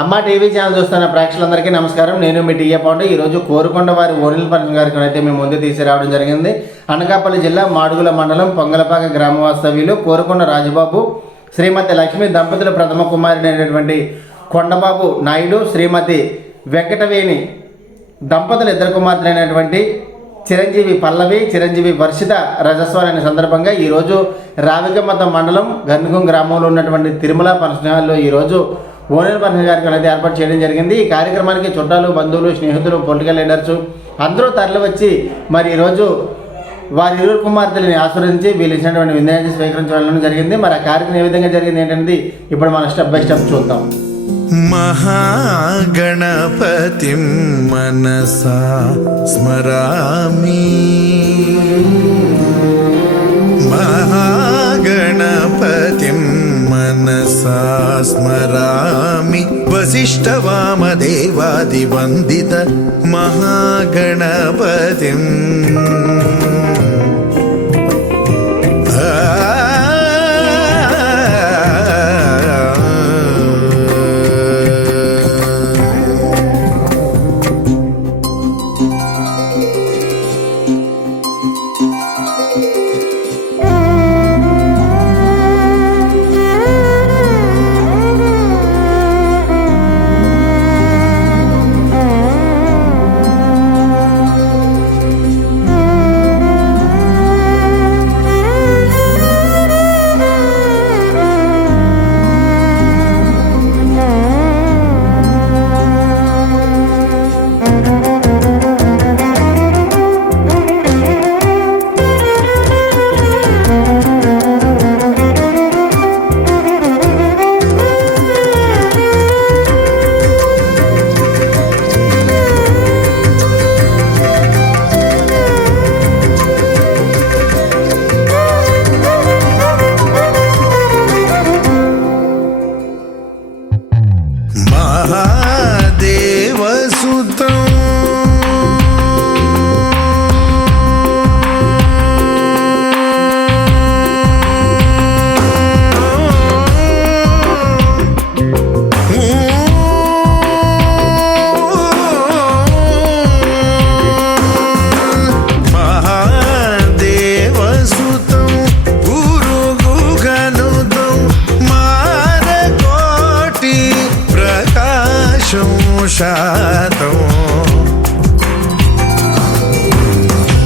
అమ్మ TV channel చూస్తున్న ప్రేక్షకులందరికీ నమస్కారం. నేను మీ టీఏ పాండు. ఈరోజు కోరుకొండ వారి ఓనిల్ ఫంక్షన్ కార్యక్రమం అయితే మేము ముందు తీసుకురావడం జరిగింది. అనకాపల్లి జిల్లా మాడుగుల మండలం పొంగలపాక గ్రామ వాస్తవ్యులు కోరుకొండ రాజబాబు శ్రీమతి లక్ష్మి దంపతుల ప్రథమ కుమారుడు అయినటువంటి కొండబాబు నాయుడు, శ్రీమతి వెంకటవేణి దంపతుల ఇద్దరు కుమార్తెలైనటువంటి చిరంజీవి పల్లవి, చిరంజీవి వర్షిత రజస్వాలైన సందర్భంగా ఈరోజు రావికమతం మండలం గన్నుగుం గ్రామంలో ఉన్నటువంటి తిరుమల ఫంక్షన్ హాల్లో ఈరోజు ఓనిల్ ఫంక్షన్ కార్యక్రమం అయితే ఏర్పాటు చేయడం జరిగింది. ఈ కార్యక్రమానికి చుట్టాలు, బంధువులు, స్నేహితులు, పొలిటికల్ లీడర్స్ అందరూ తరలి వచ్చి మరి ఈరోజు వారి ఇరువురు కుమార్తెలని ఆశీర్వదించి వీళ్ళు ఇచ్చినటువంటి విందాన్ని స్వీకరించడం జరిగింది. మరి ఆ కార్యక్రమం ఏ విధంగా జరిగింది ఏంటనేది ఇప్పుడు మనం స్టెప్ బై స్టెప్ చూద్దాం. మహాగణపతిం మనసా స్మరామి, మహాగణపతిం మనసా స్మరామి, వసిష్ఠవామదేవాదివందిత మహాగణపతిం.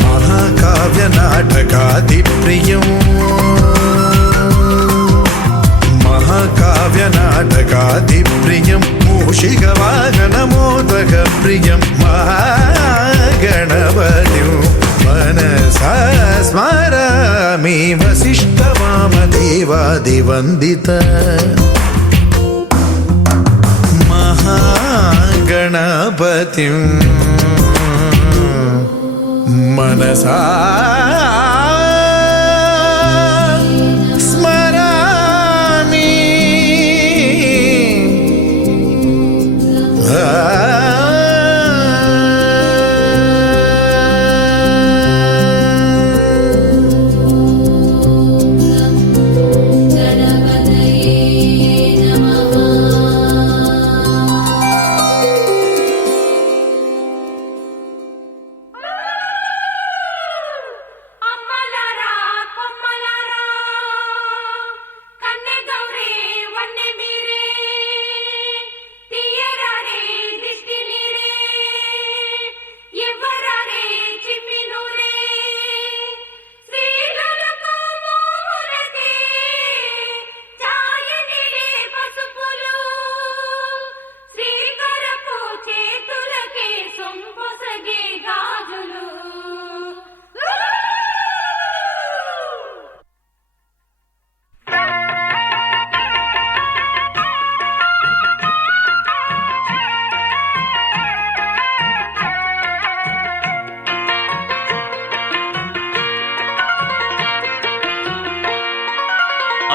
మహాకావ్య నాటకాదిప్రియం, మహాకావ్య నాటకాదిప్రియం, మూషిక వాహనమోదక ప్రియం, మహాగణపతిం మనసా స్మరామి, వసిష్ఠవామదేవాదివందిత గణపతిం మనసా స్మరామి.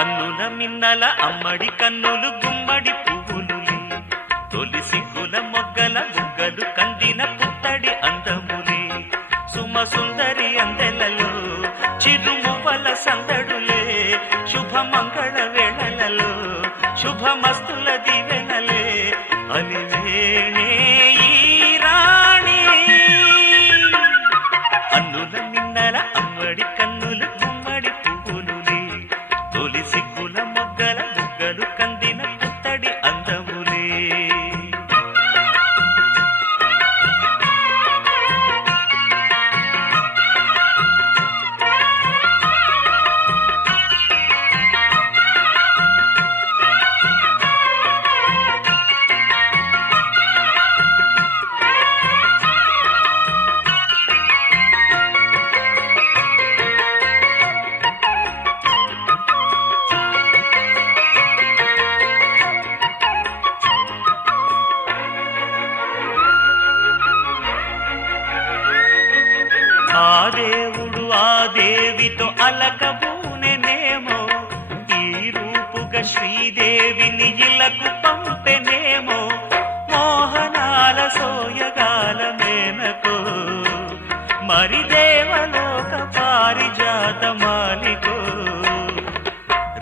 అన్నుల మిన్నల అమ్మడి కన్నులు గుమ్మడి పువ్వులులే, తొలి సిగ్గుల మొగ్గల బుగ్గలు కందిన పుత్తడి అందములే, సుమ సుందరి అందెలలో చిరుమువ్వల సందడులే, శుభ మంగళ వేళలలో శుభమస్తుల దివెనలే, అలివేణే ఈ రాణి అన్నుల నిన్నల అమ్మడి కన్నులు గుమ్మడి పువ్వులులే తొలి సిగ్గుల మొగ్గల బుగ్గలు కందిన పుత్తడి అందములే ఆ దేవుడు ఆ దేవితో అలకబూనెనేమో ఈ రూపుగా శ్రీదేవిని ఇలకు పంపెనేమో మోహనాల సోయగాల మేనకో మరి దేవలోక పారిజాత మాలికో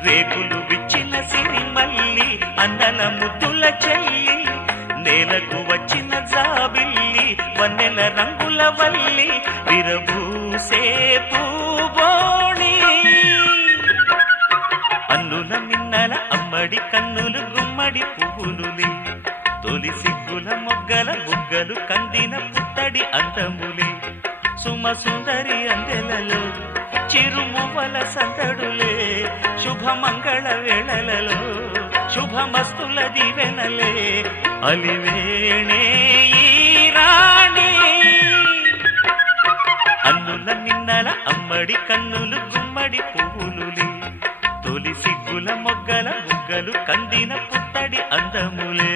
రేకులు విచ్చిన సిరిమల్లి అందల ముద్దుల చెల్లి నేలకు వచ్చిన జాబిల్లి వన్నెల రంగుల వల్లి విరబూసే పూబోణి అన్నుల మిన్నల అమ్మడి కన్నులు గుమ్మడి పువ్వులులే తొలి సిగ్గుల మొగ్గల బుగ్గలు కందిన పుత్తడి అందములే సుమ సుందరి అందెలలో చిరుమువ్వల సందడులే శుభమంగళ వేళలలో శుభమస్తుల దీవెనలే అలివేణే ఈ రాణి అన్నుల నిన్నల అమ్మడి కన్నులు గుమ్మడి పువ్వులులే తొలి సిగ్గుల మొగ్గల బుగ్గలు కందిన పుత్తడి అందములే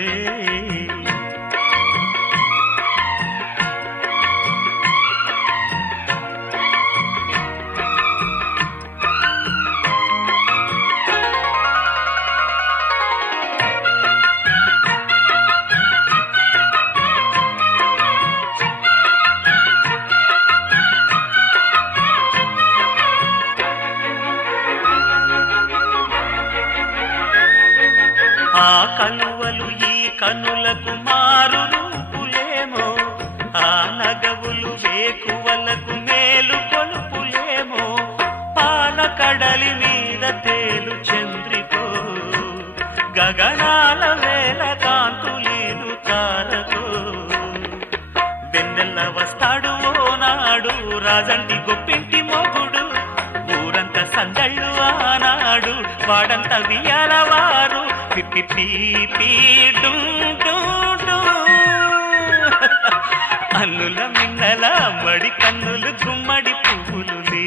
ఆ కలువలు ఈ కనులకు మారు రూపులేమో ఆ నగవులు వేకువలకు మేలు కొలుపులేమో పాల కడలి మీద తేలు చంద్రికో గగనాల వేల కాంతులీలు తారకో వెన్నెల్ల వస్తాడు ఓనాడు రాజంటి గొప్పింటి మొగుడు ఊరంతా సందళ్ళు ఆనాడు వాడంతా వియాలవారు పిప్పి పీపీ అన్నుల మిన్నల మడి కన్నులు గుమ్మడి పువ్వులులే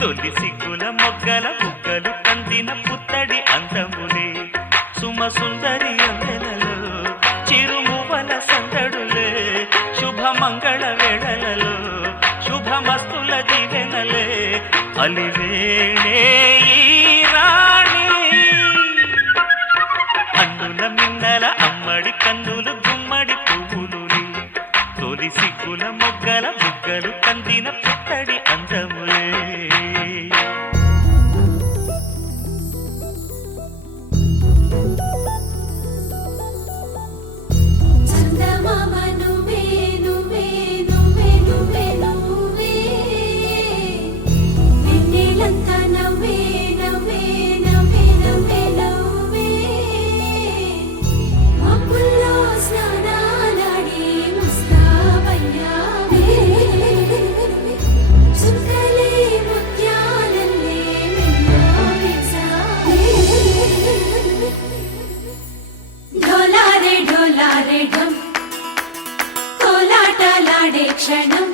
తొలి సిగ్గుల మొగ్గల బుగ్గలు కందిన పుత్తడి అందములే సుమ సుందరి అందెలలో చిరుమువల సందడులే శుభమంగళ వేళలలో శుభమస్తుల దీవెనలే అలివేణే ఈ రాణి అన్నుల మిన్నల అమ్మడి కన్నులు గుమ్మడి పువ్వులులే తొలి సిగ్గుల మొగ్గల బుగ్గలు కందిన పుత్తడి అందములే క్షణం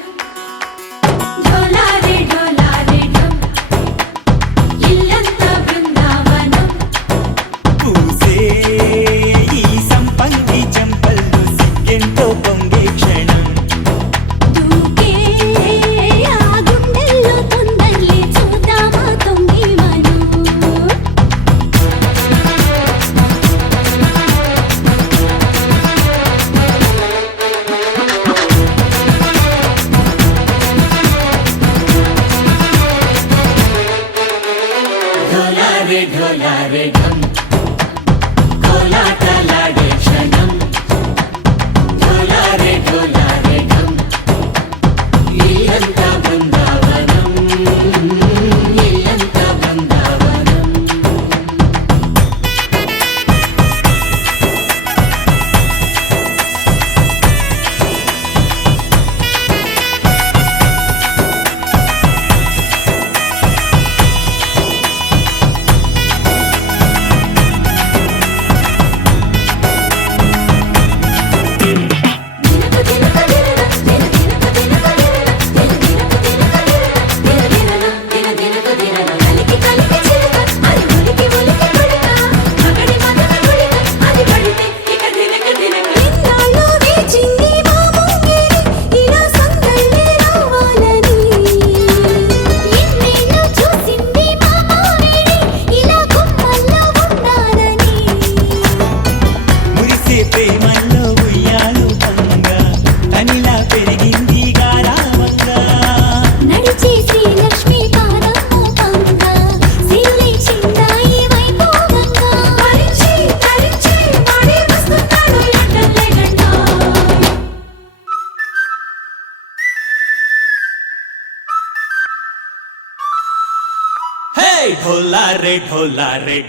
ढोला रे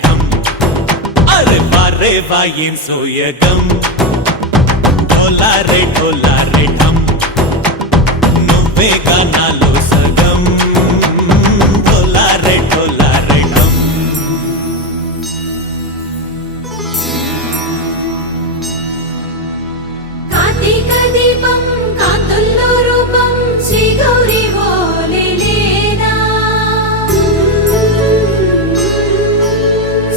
ढम अरे वारे वायें सोयगम ढोला रे ढम నువ్వేగా నాలో సగం ढोला रे ढम కార్తీక దీపం కాంతుల్లో రూపం శ్రీ గౌరీ ఓలే లేదా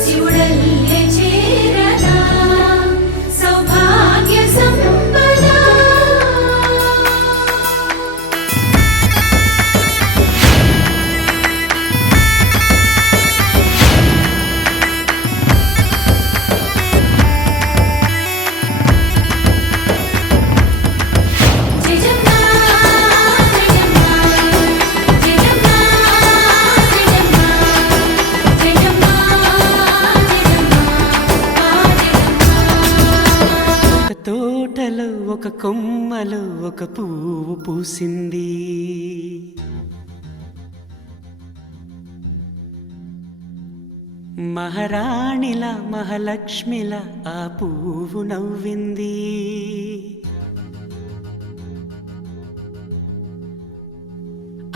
శివుడల్లే చేరదా సౌభాగ్య సంపద ఒక తోటలో ఒక కొమ్మలో ఒక పువ్వు పూసింది మహారాణిల మహాలక్ష్మిల ఆ పువ్వు నవ్వింది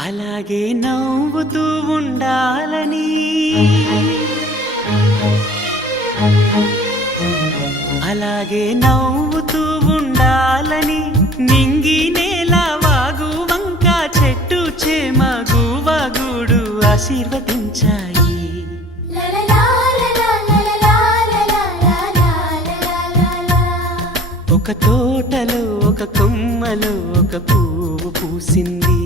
అలాగే నవ్వుతూ ఉండాలని అలాగే నవ్వుతూ ఉండాలని నింగి నేల వాగు వంక చెట్టు చేమ గువగుడు ఆశీర్వదించాయి ఒక తోటలో ఒక కొమ్మలో ఒక పువ్వు పూసింది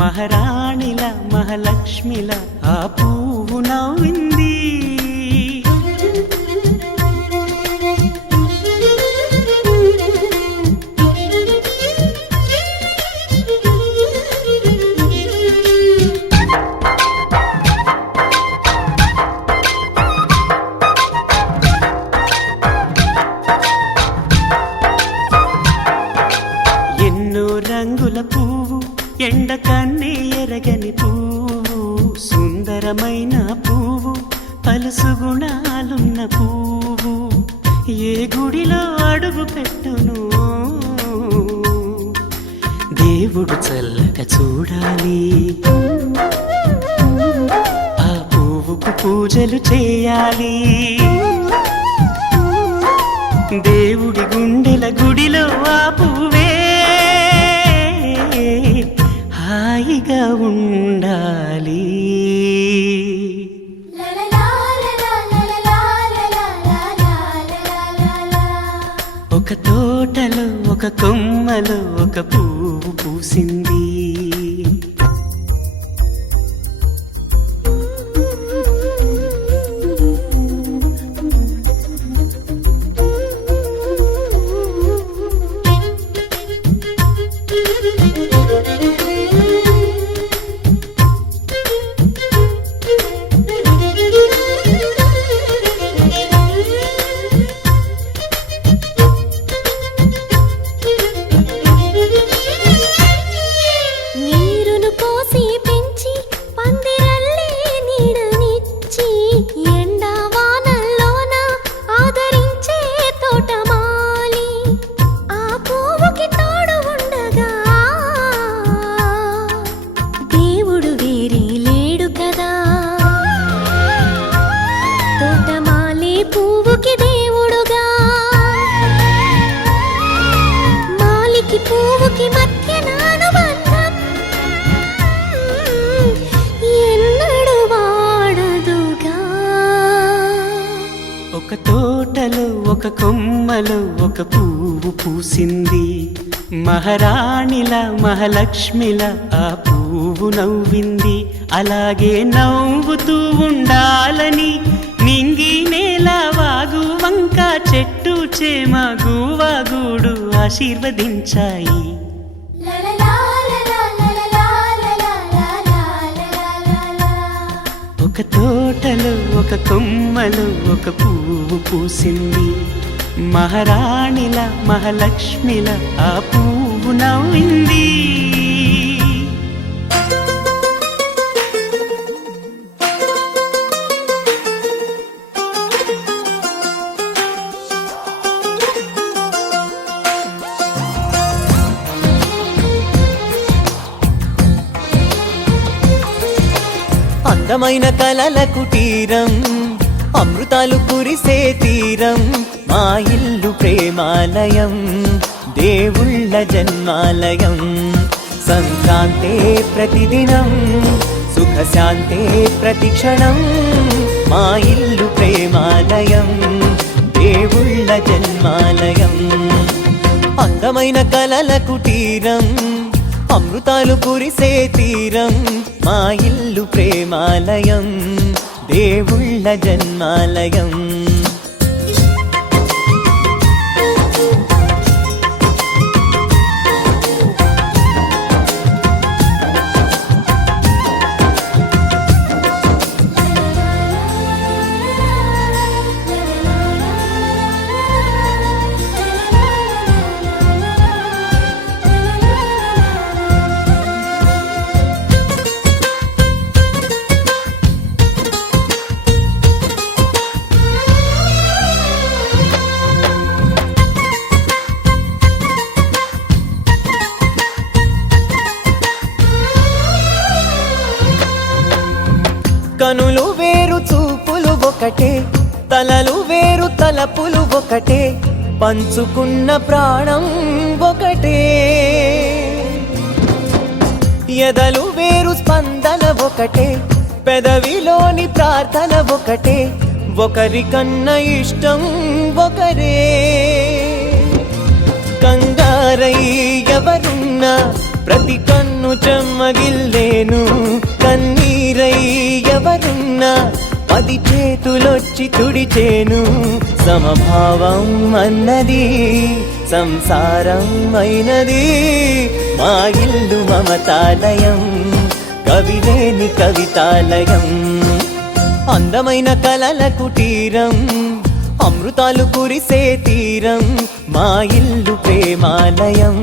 మహారాణిల మహాలక్ష్మిల ఆ పువ్వు నవ్వింది రంగుల పువ్వు ఎండ కన్నే ఎరగని పువ్వు సుందరమైన పువ్వు పలుసు గుణాలున్న పువ్వు ఏ గుడిలో అడుగు పెట్టును దేవుడు చల్లగా చూడాలి ఆ పువ్వుకు పూజలు చేయాలి దేవుడి గుండెల గుడిలో ఆ పువ్వే హాయిగా ఉండాలి ఒక తోటలో ఒక కొమ్మలో ఒక పువ్వు పూసింది ఒక తోటలో ఒక కొమ్మలో ఒక పువ్వు పూసింది మహారాణిల మహాలక్ష్మిల ఆ పువ్వు నవ్వింది అలాగే నవ్వుతూ ఉండాలని నింగి నేల వాగు వంక చెట్టు చేమ గువగుడు ఆశీర్వదించాయి ఒక తోటలో ఒక కొమ్మలో ఒక పువ్వు పూసింది మహారాణిల మహాలక్ష్మిల ఆ పువ్వు నవ్వింది అందమైన కలల కుటీరం అమృతాలు కురిసే తీరం మా ఇల్లు ప్రేమాలయం దేవుళ్ళ జన్మాలయం సంక్రాంతే ప్రతిదినం సుఖశాంతే ప్రతిక్షణం మా ఇల్లు ప్రేమాలయం దేవుళ్ళ జన్మాలయం అందమైన కలల కుటీరం అమృతాలు కురిసే తీరం మా ఇల్లు ప్రేమాలయం దేవుళ్ళ జన్మాలయం కనులు వేరు చూపులు ఒకటే తలలు వేరు తలపులు ఒకటే పంచుకున్న ప్రాణం ఒకటే ఎదలు వేరు స్పందన ఒకటే పెదవిలోని ప్రార్థన ఒకటే ఒకరికన్నా ఇష్టం ఒకరే కంగారై ఎవరున్నా ప్రతి కన్ను చెమ్మగిల్లేను కన్నీరై ఎవరున్నా 10 చేతులొచ్చి తుడిచేను సమభావం అన్నది సంసారం అయినది మా ఇల్లు మమతాలయం కవిలేని కవితాలయం అందమైన కలల కుటీరం అమృతాలు కురిసే తీరం మా ఇల్లు ప్రేమాలయం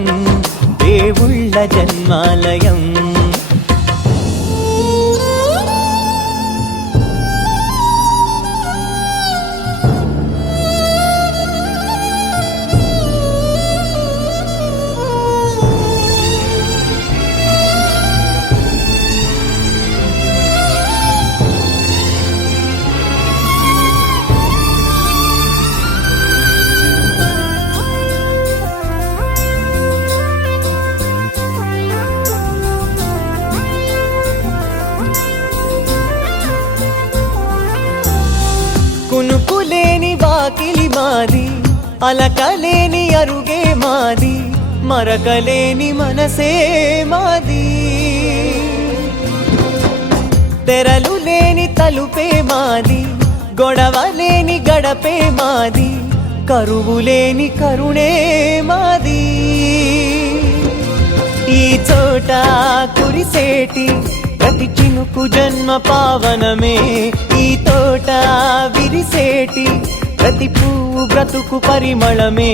దేవుళ్ళ జన్మాలయం కునుకులేని వాకిలి మాది అలకలేని అరుగే మాది మరకలేని మనసే మాది తెరలు లేని తలుపే మాది గొడవ లేని గడపే మాది కరువు లేని కరుణే మాది ఈ చోట కురిసేటి ప్రతి చినుకు జన్మ పావనమే ఈ తోట విరిసేటి ప్రతి పువ్వు బ్రతుకు పరిమళమే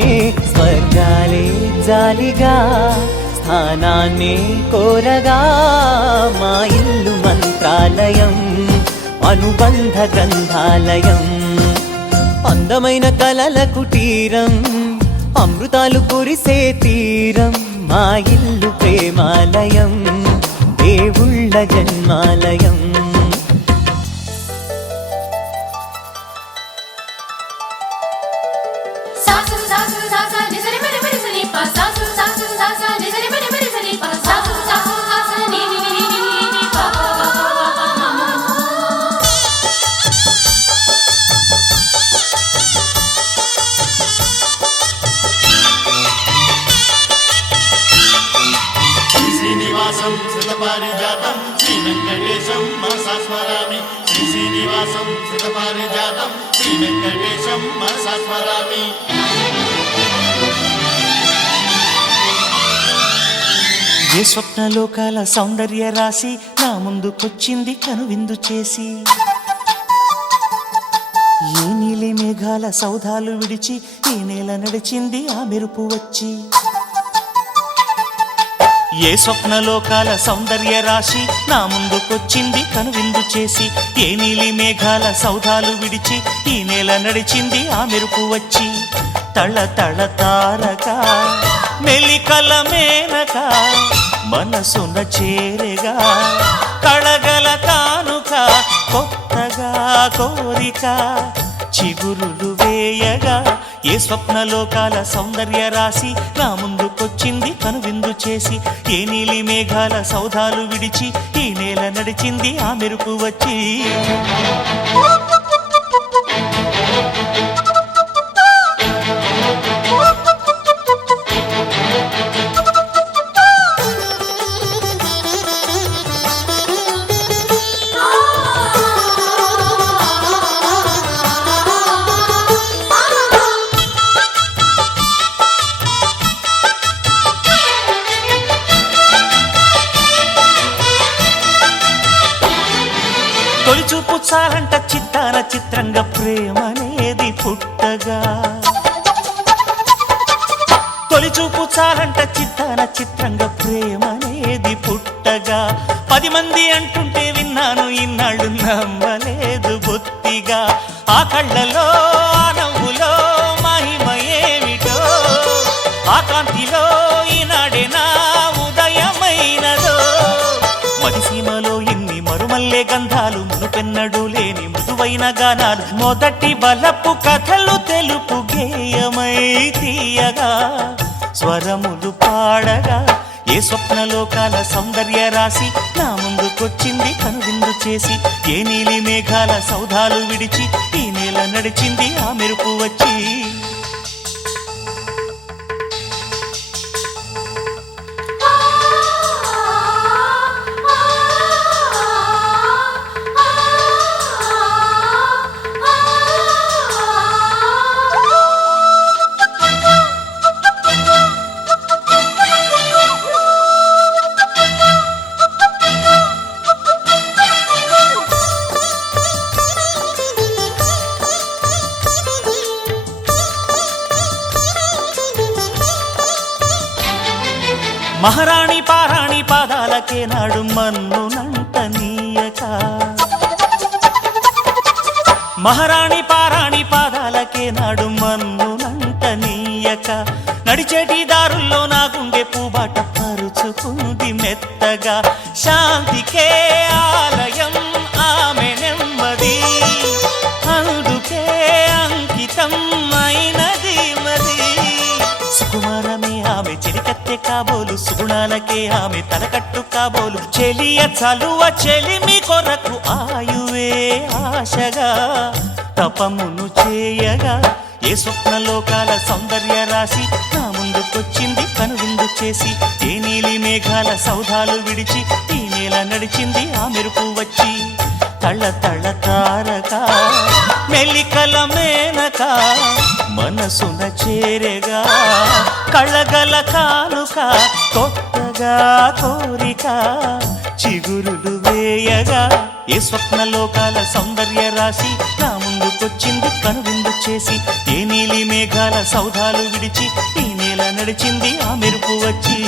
స్వర్గాలే జాలిగా స్థానాన్ని కోరగా మా ఇల్లు మంత్రాలయం అనుబంధ గ్రంథాలయం అందమైన కలల కుటీరం అమృతాలు కురిసే తీరం మా ఇల్లు ప్రేమాలయం దేవుళ్ళ జన్మాలయం సాసు సాసు సాసా నిజరి మరి మరి సని పా సాసు సాసు సాసా నిజరి మరి మరి సని పా సాసు సాసు సాసా ని ని ని ని ని పా శ్రీనివాసం సుతపారిజాతం శ్రీ వెంకటేశం మనసా స్మరామి శ్రీనివాసం సుతపారిజాతం శ్రీ వెంకటేశం మనసా స్మరామి ఏ స్వప్నలోకాల సౌందర్య రాశి నా ముందుకొచ్చింది కనువిందు చేసి ఏ నీలి మేఘాల సౌధాలు విడిచి ఈ నేల నడిచింది ఆ మెరుపు వచ్చి ఏ స్వప్నలోకాల సౌందర్య రాశి నా ముందుకొచ్చింది కనువిందు చేసి ఏ నీలి మేఘాల సౌధాలు విడిచి ఈ నేల నడిచింది ఆ మెరుపు వచ్చి తళ తళ తారక మెలికల మేనక మనసున చేరగా కళగల కానుక కొత్తగా కోరిక చిగురులు వేయగా ఏ స్వప్నలోకాల సౌందర్య రాశి నా ముందుకొచ్చింది కనువిందు చేసి ఏ నీలి మేఘాల సౌధాలు విడిచి ఈ నేల నడిచింది ఆ మెరుపు వచ్చి తొలిచూపు చాలంట చిత్తాన చిత్రంగా ప్రేమనేది పుట్టగా తొలిచూపు చాలంట చిత్తాన చిత్రంగా ప్రేమనేది పుట్టగా 10 మంది అంటుంటే విన్నాను ఇన్నాళ్ళు నమ్మలేదు బొత్తిగా ఆ కళ్ళలో ఆ నవ్వులో మహిమ ఏమిటో ఆ కాంతిలో ఈనాడే నా ఉదయమైనదో మదిసీమలో ఇన్ని మరుమల్లే గంధాలు మునుపెన్నడు లేని మృదువైన గానాలు మొదటి బలపు కథలు తెలుపు గేయమై తీయగా స్వరములు పాడగా ఏ స్వప్నలోకాల సౌందర్య రాశి నా ముందుకొచ్చింది కనువిందు చేసి ఏ నీలి మేఘాల సౌధాలు విడిచి ఈ నేల నడిచింది ఆ మెరుపు వచ్చి మహారాణి పారాణి పాదాలకే నాడు మన్నునంట నీయక మహారాణి పారాణి పాదాలకే నాడు మన్నునంట నీయక నడిచేటి దారుల్లో నా గుండె పూబాట పరుచుకుంది మెత్తగా శాంతికే ఆలయం ఆమె నెమ్మది అందుకే అంకితం అయినది మది సుకుమారమే ఆమె చెలికత్తె కాబోలు సుగుణాలకే ఆమె తలకట్టు కాబోలు చెలియ చలువ చెలిమి కొరకు ఆయువే ఆశగా తపమును చేయగా ఏ స్వప్నలోకాల సౌందర్య రాశి నా ముందుకొచ్చింది కనువిందు చేసి ఏ నీలి మేఘాల సౌధాలు విడిచి ఈ నేల నడిచింది ఆ మెరుపు వచ్చి తళ తళ తారక మెల్లికల మేనక మనసున చేరగా కళ్ళగల కానుక కొత్తగా కోరిక చిగురులు వేయగా ఏ స్వప్నలోకాల సౌందర్య రాశి నా ముందుకొచ్చింది కనువిందు చేసి ఏ నీలి మేఘాల సౌధాలు విడిచి ఈ నేల నడిచింది ఆ మెరుపు వచ్చి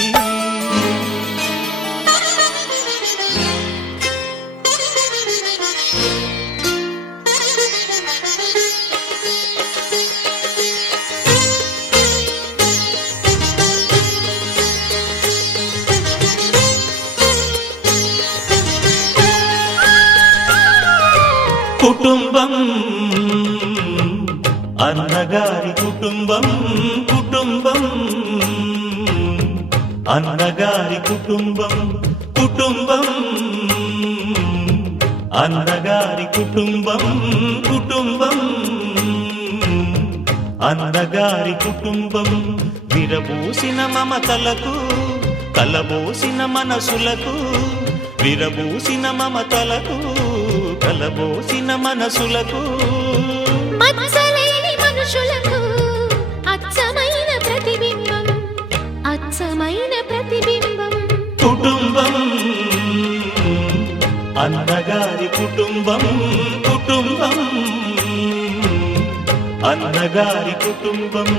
కుటుంబం అన్నగారి కుటుంబం కుటుంబం అన్నగారి కుటుంబం కుటుంబం అన్నగారి కుటుంబం కుటుంబం అన్నగారి కుటుంబం విరబూసిన మమతలకు కలబోసిన మనసులకు విరబూసిన మమతలకు కలబోసిన మనసులకు మత్సలేని మనుషులకు అచ్చమైన ప్రతిబింబం అచ్చమైన ప్రతిబింబం కుటుంబం అన్నగారి కుటుంబం కుటుంబం అన్నగారి కుటుంబం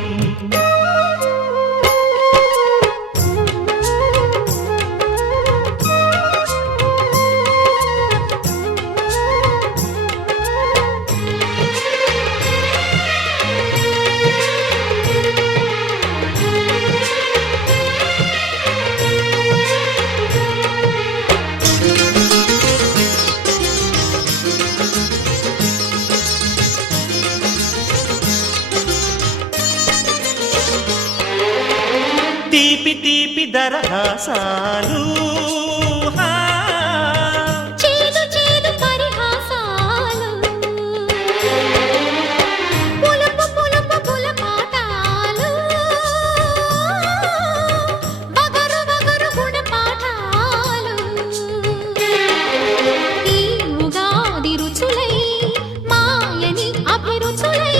తీపి తీపి దరహాసాలు చేదు చేదు పరిహాసాలు పులుపు పులుపు పులపాటాలు వగరు వగరు గుణపాఠాలు ఈ ఉగాది రుచులై మాయని అభిరుచులై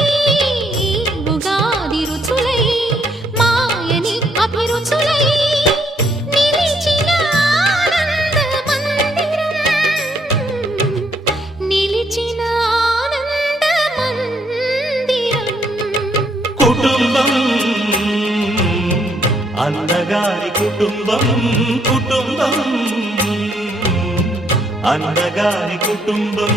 ఉగాది రుచులై మాయని అభిరుచులై నిలిచిన ఆనంద మందిరం నిలిచిన ఆనంద మందిరం కుటుంబం అందగారి కుటుంబం కుటుంబం అందగారి కుటుంబం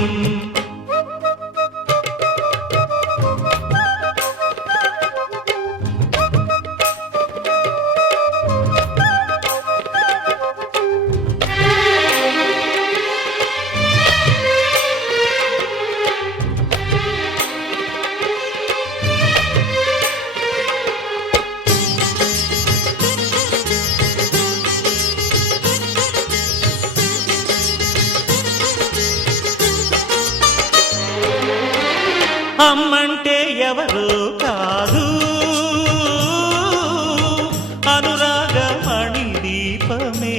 అమ్మంటే ఎవరు కాదు అనురాగమణి దీపమే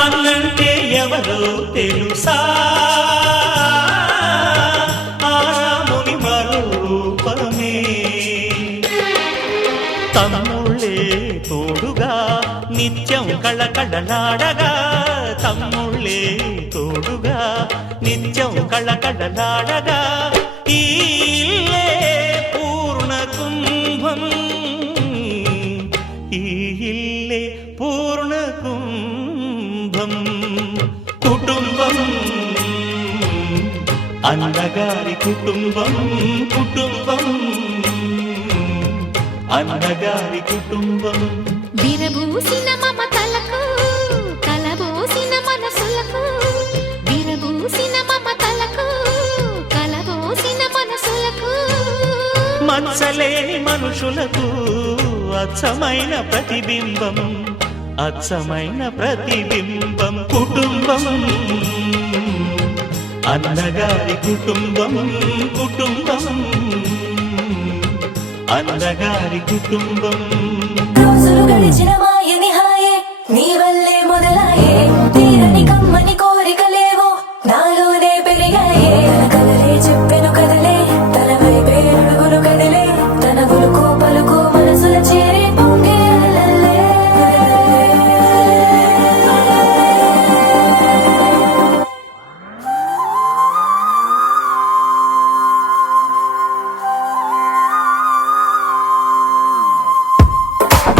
అన్నంటే ఎవరు తెలుసా ఆరాముని మరో రూపమే తమ్ముళ్ళే తోడుగా నిత్యం కళకళలాడగా తమ్ముళ్ళే తోడుగా నిత్యం కళకళలాడగా ఈ ఇల్లే పూర్ణ కుంభం ఈ ఇల్లే పూర్ణ కుంభం కుటుంబం అన్నగారి కుటుంబం కుటుంబం అన్నగారి కుటుంబం విరబూసిన మమతలకు కలబోసిన మనసులకు విరబూసిన మమతలకు కలబోసిన మనసులకు మచ్చలేని మనుషులకు అచ్చమైన ప్రతిబింబం అచ్చమైన ప్రతిబింబం కుటుంబం అన్నగారి కుటుంబం కుటుంబం అన్నగారి కుటుంబం రోజులు గడిచిన మాయని హాయే నీ వల్లే మొదలాయే తీరని కమ్మని కోరికలేవో నాలోనే పెరిగాయే తన కలలే చెప్పెను కదలే తన వైపే అడుగులు కదిలే తన గులుకు పలుకు మనసుల చేరి పొంగే అలలే.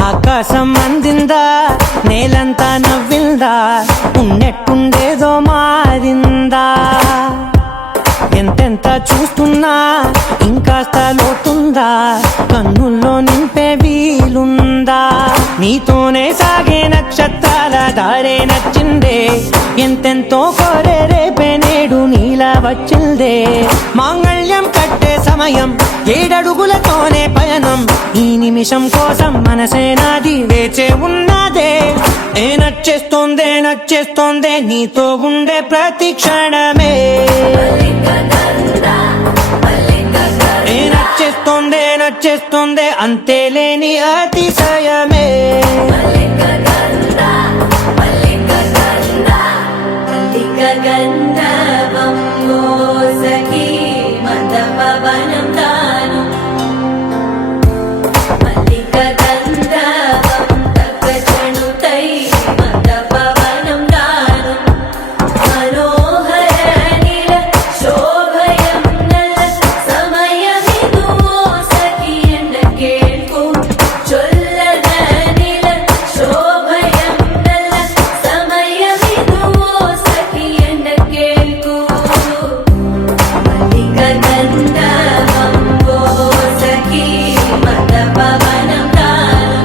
ఆకాశం అందిందా నేలంతా నవ్విందా ఉన్నట్టుండేదో మారిందా ఎంతెంత చూస్తున్నా ఇంకాస్త లోతుందా కన్నుల్లో నింపే వీలుందా నీతోనే సాగే నక్షత్రాల దారే నచ్చిందే ఎంతెంతో కోరే రేపే నేడు నీలా వచ్చిందే మాంగళ్యం కట్టే సమయం ఏడడుగులతోనే పయనం ఈ నిమిషం కోసం మనసే నాది వేచే ఉన్నదే ఏ నచ్చేస్తోందే నీతో ఉండే ప్రతి క్షణమే ఏ నచ్చేస్తోందే అంతేలేని అతిశయమే గంధర్వం సఖీ మంద పవనం తాను మల్లిక గంధర్వం తగ్గచణుతై మంద పవనం తాను మనోహర నీల శోభయం నల సమయమిదు సఖీ ఎండ కేಳ್ಕು చొల్లద నీల శోభయం నల సమయమిదు సఖీ ఎండ కేಳ್కు మల్లిక గంధర్వం సఖీ మంద పవనం తాను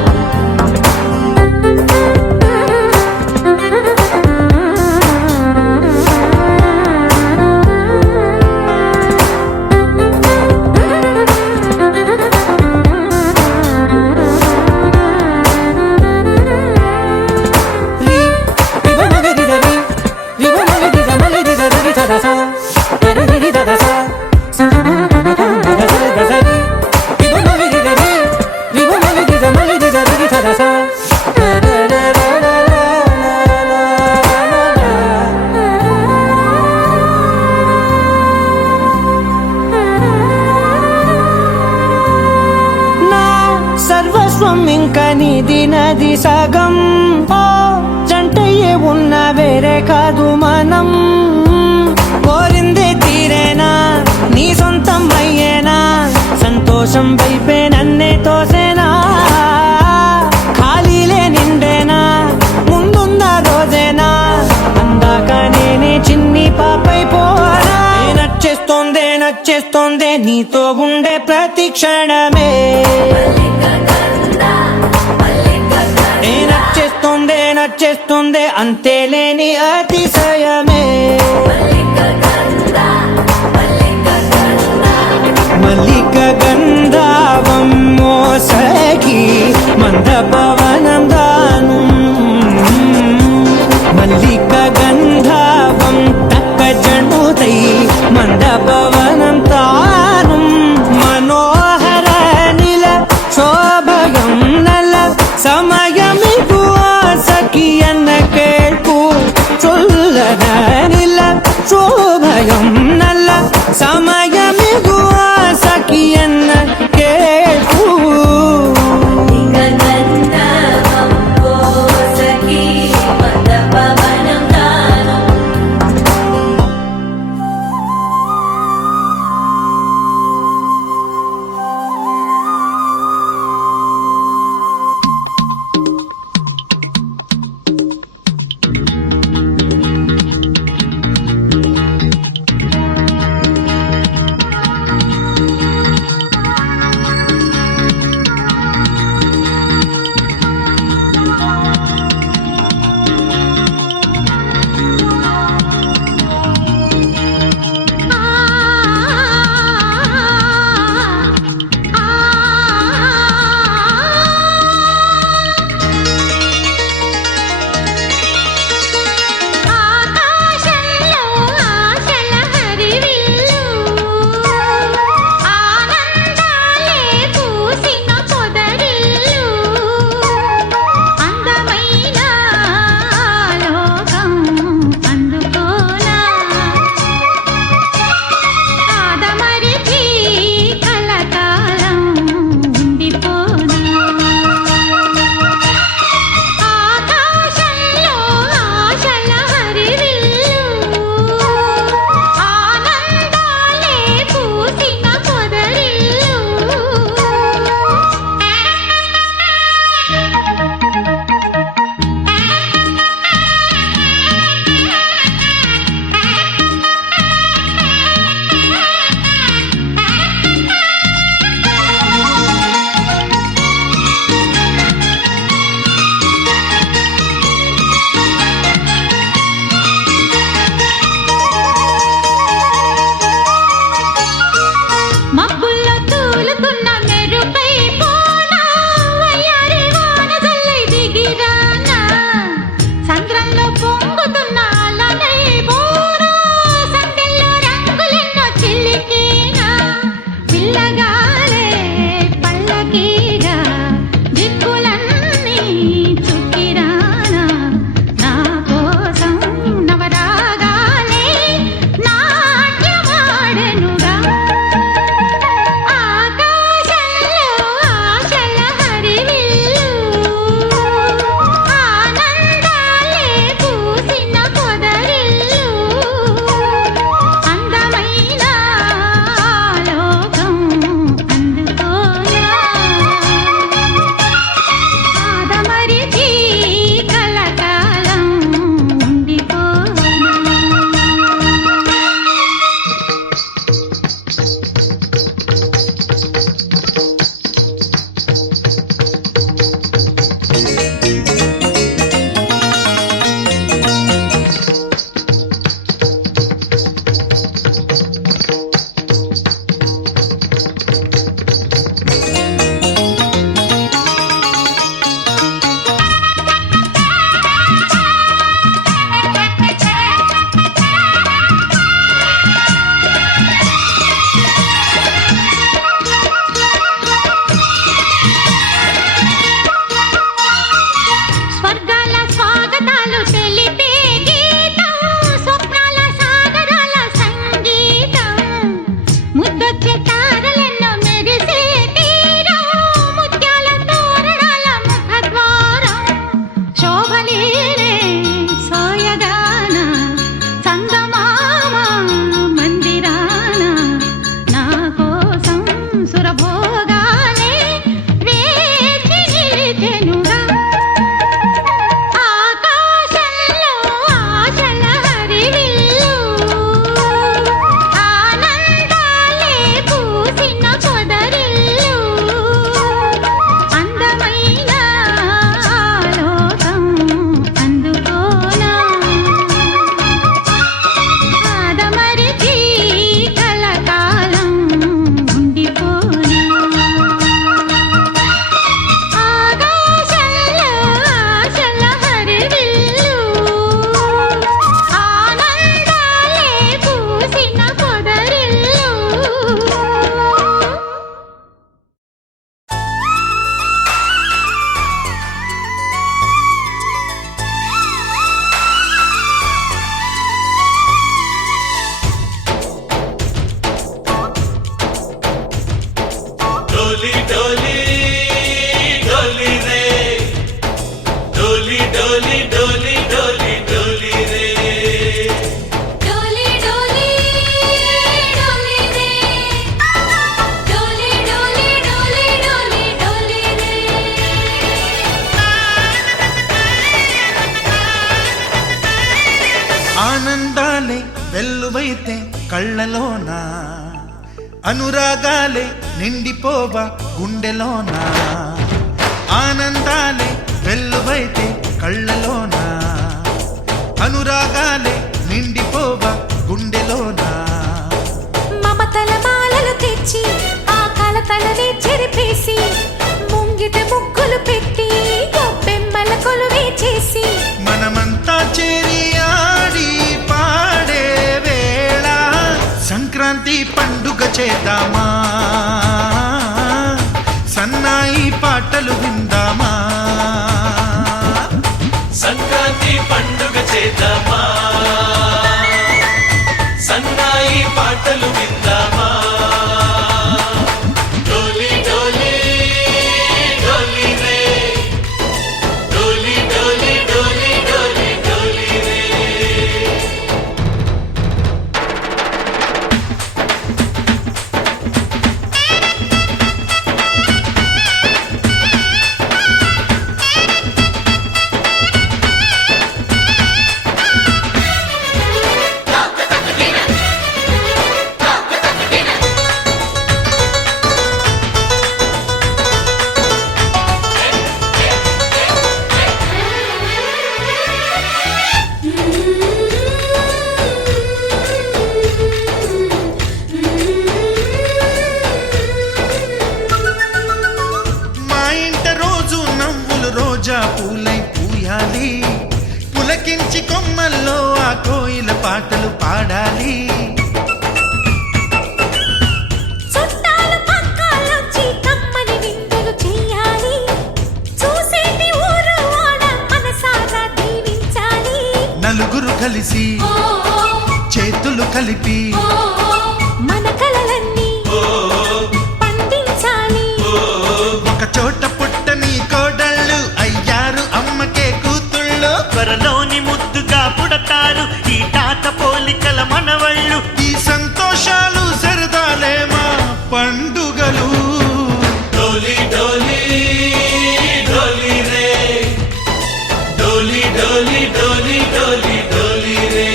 ఇంక నీది నది సగం ఓ జంటయ్యే ఉన్న వేరే కాదు మనం కోరిందే తీరేనా నీ సొంతం అయ్యేనా సంతోషం వైపే నన్నే తోసేనా ఖాళీలే నిండేనా ముందున్న రోజేనా అందాక నేనే చిన్ని పాపై పోనా నచ్చేస్తోందే నీతో ఉండే ప్రతి క్షణమే నచ్చేస్తోందే అంతేలేని అతిశయమే మల్లిక గంధావం మోసగి మందపవనం దాను మల్లిక గంధావం తక్క జణుతై మందపవనం తాను మనోహర నిల శోభయం నల సమయమిగు సఖియన్న కేಳ್ಕು కళ్ళలోన అనురాగాలే నిండిపోవ గుండెలోన ఆనందాలే వెల్లువైతే కళ్ళలోన అనురాగాలే నిండిపోవ గుండెలోన మమతల మాలలు తెచ్చి ఆ కలతలనే చెరిపేసి ముంగిట ముగ్గులు పెట్టి గొప్పెమ్మల కొలువే చేసి మనమంతా చేరి ఆడి పాడే వేళ సంక్రాంతి పండుగ చేద్దామా సన్నాయి పాటలు విందామా సంక్రాంతి పండుగ చేద్దామా సన్నాయి పాటలు విందామా డోలి డోలి డోలి రే డోలి డోలి డోలి డోలి డోలి రే మా ఇంట రోజు నవ్వులు రోజా పూలై పూయాలి పులకించి కొమ్మల్లో ఆ కోయిల పాటలు పాడాలి చుట్టాలు పక్కాలొచ్చి కమ్మని విందులు చెయ్యాలి చూసేటి ఊరు వాడ మనసారా దీవించాలి నలుగురు కలిసి చేతులు కలిపి మన కలలన్నీ పండించాలి ఒక చోట పుట్టని కోడళ్ళు అయ్యారు అమ్మకే కూతుళ్ళు త్వరలోని ముద్దుగా పుడతారు ఈ తాత పోలికల మనవళ్ళు ఈ సంతోషాలు సరదాలే మా పండుగలు డోలి డోలి డోలి రే డోలి డోలి డోలి డోలి డోలి రే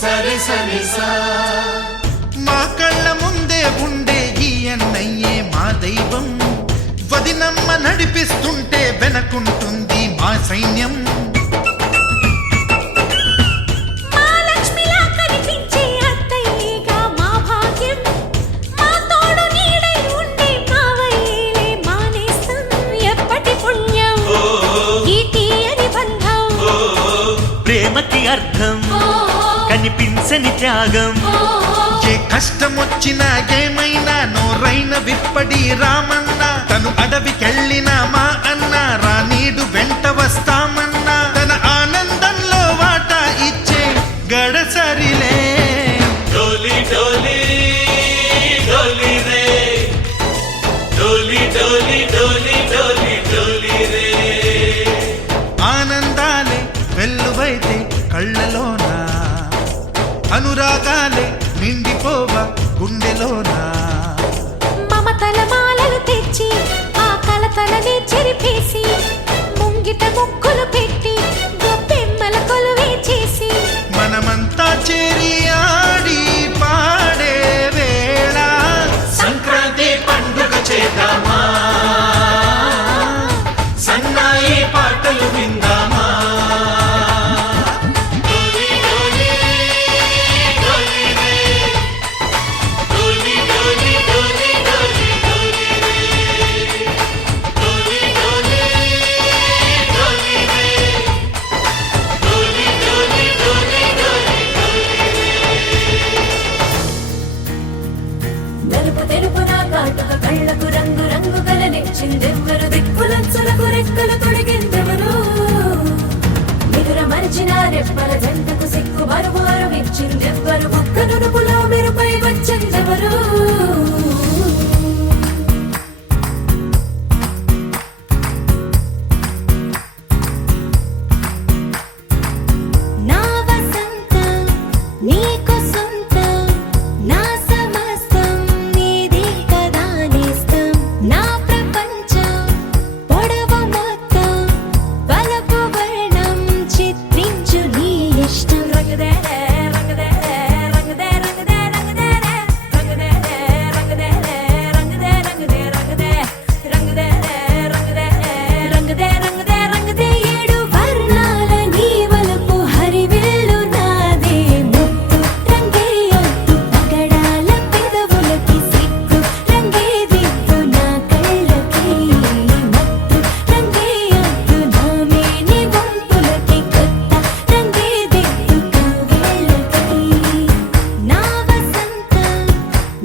సరి సరి సా మా కళ్ళ ముందే ఉండే ఈ అన్నయ్యే మా దైవం వదినమ్మ నడిపిస్తుంటే వెనకుంటుంది మా సైన్యం మా లక్ష్మిలా కనిపించే అత్తయ్యేగా మా భాగ్యం మా తోడు నీడై ఉండే మావయ్యేలే మానేస్తం ఎప్పటి పుణ్యం ఈ తీయని బంధం ప్రేమకి అర్థం కనిపించని త్యాగం ఏ కష్టం వచ్చినా ఏమైనా నోరైన విప్పడి రామన్న తను అడవికెళ్ళిన మా అన్న రానీడు వెంట వస్తామన్నా తన ఆనందంలో వాటా ఇచ్చే గడసరిలే డోలి డోలి డోలి రే డోలి డోలి డోలి డోలి డోలి రే ఆనందాలే వెల్లువైతే కళ్ళలోన అనురాగాలే నిండిపోవ గుండెలోన మమతల మాలలు తెచ్చి ఆ కలతలనే చెరిపేసి ముంగిట ముగ్గులు పెట్టి గొప్పెమ్మల కొలువే చేసి మనమంతా చేరి ఆడి పాడే వేళ సంక్రాంతి పండుగ చేద్దామా సన్నాయి పాటలు విందామా డోలి డోలి డోలి రే డోలి డోలి డోలి డోలి డోలి రే డోలి డోలి డోలి రే డోలి డోలి డోలి డోలి నలుపు తెలుపు నా కాటుక కళ్ళకు రంగు రంగు కలనిచ్చిందెవ్వరు దిక్కులంచులకు రెక్కలు తొడిగిందెవరు నిదుర మరి పొడిచిన రెప్పల జంటకు సిక్కు మరుమారు ఇచ్చిందెవ్వరు ఒక్క నునుపులో మెరుపై వచ్చిందెవరు నా వసంతం నీకు సొంతం నా సమస్తం నీది కదా నేస్తం నా ప్రపంచం పొడవు మొత్తం వలపు వర్ణం చిత్రించు నీ ఇష్టం రంగదే రంగదే రంగదే రంగదే రంగదే రంగదే రంగదే రంగదే రంగదే రంగదే రంగదే రంగదే రంగదే రంగదే రంగదే ఏడు వర్ణాల నీ వలపు హరివిల్లు నాదే ముత్తు రంగే ఒత్తు పగడాల పెదవులకి సిగ్గు రంగే దిద్దు నా కళ్ళకి మత్తు రంగే ఒత్తు నా మేని వంపులకి కొత్త రంగే దిద్దు కవ్వేళ్ళకి నా వసంతం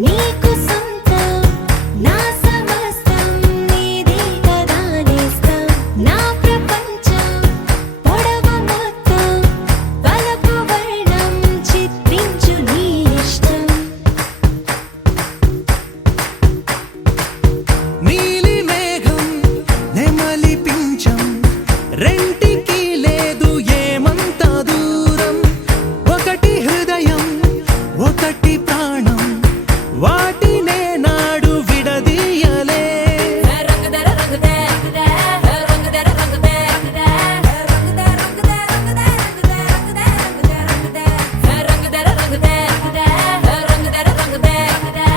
నీకు సొంతం నా సమస్తం నీది కదా నేస్తం నా ప్రపంచం పొడవు మొత్తం వలపు వర్ణం చిత్రించు నీ ఇష్టం నీలి మేఘం నెమలి పించం రెంటికి లేదు ఏమంత దూరం ఒకటి హృదయం ఒకటి ప్రాణం వాటినే నాడు విడదీయలే రంగదర రంగదే రంగదర రంగదే రంగదే రంగదే రంగదే రంగదే రంగదర రంగదే రంగదర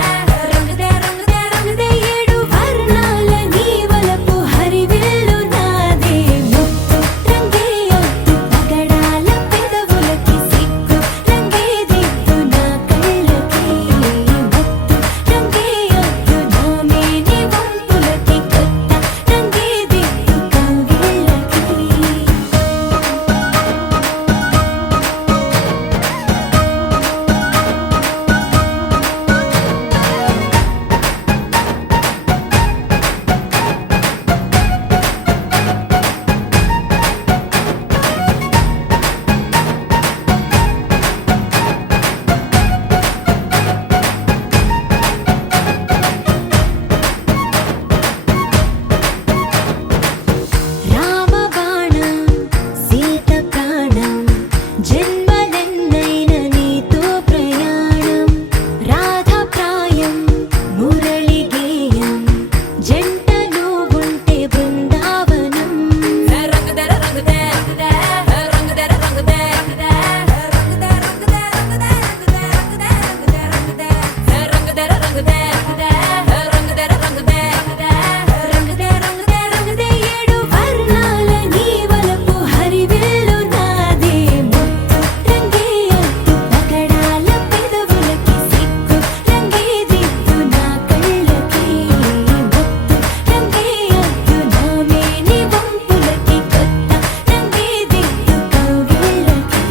రంగదే రంగదే రంగదే ఏడు వర్ణాల నీ వలపు హరివిల్లు నాదే ముత్తు రంగే ఒత్తు పగడాల పెదవులకి సిగ్గు రంగే దిద్దు నా కళ్ళకి మత్తు రంగే ఒత్తు నా మేని వంపులకి కొత్త రంగే దిద్దు కవ్వేళ్ళకి రామబాణం సీత ప్రాణం జన్మలెన్నైన నీతో ప్రయాణం రాధప్రాయం మురళి గేయం జంట నువ్వుంటే బృందావనం రంగదర రంగదే రంగదర రంగదే రంగదే రంగదే రంగదర రంగదే రంగదర రంగదే రంగదే రంగదే ఏడు వర్ణాల నీ వలపు హరివిల్లు నాదే ముత్తు రంగే ఒత్తు పగడాల పెదవులకి సిగ్గు రంగే దిద్దు నా కళ్ళకి మత్తు రంగే ఒత్తు నా మేని వంపులకి కొత్త రంగే దిద్దు కవ్వేళ్ళకి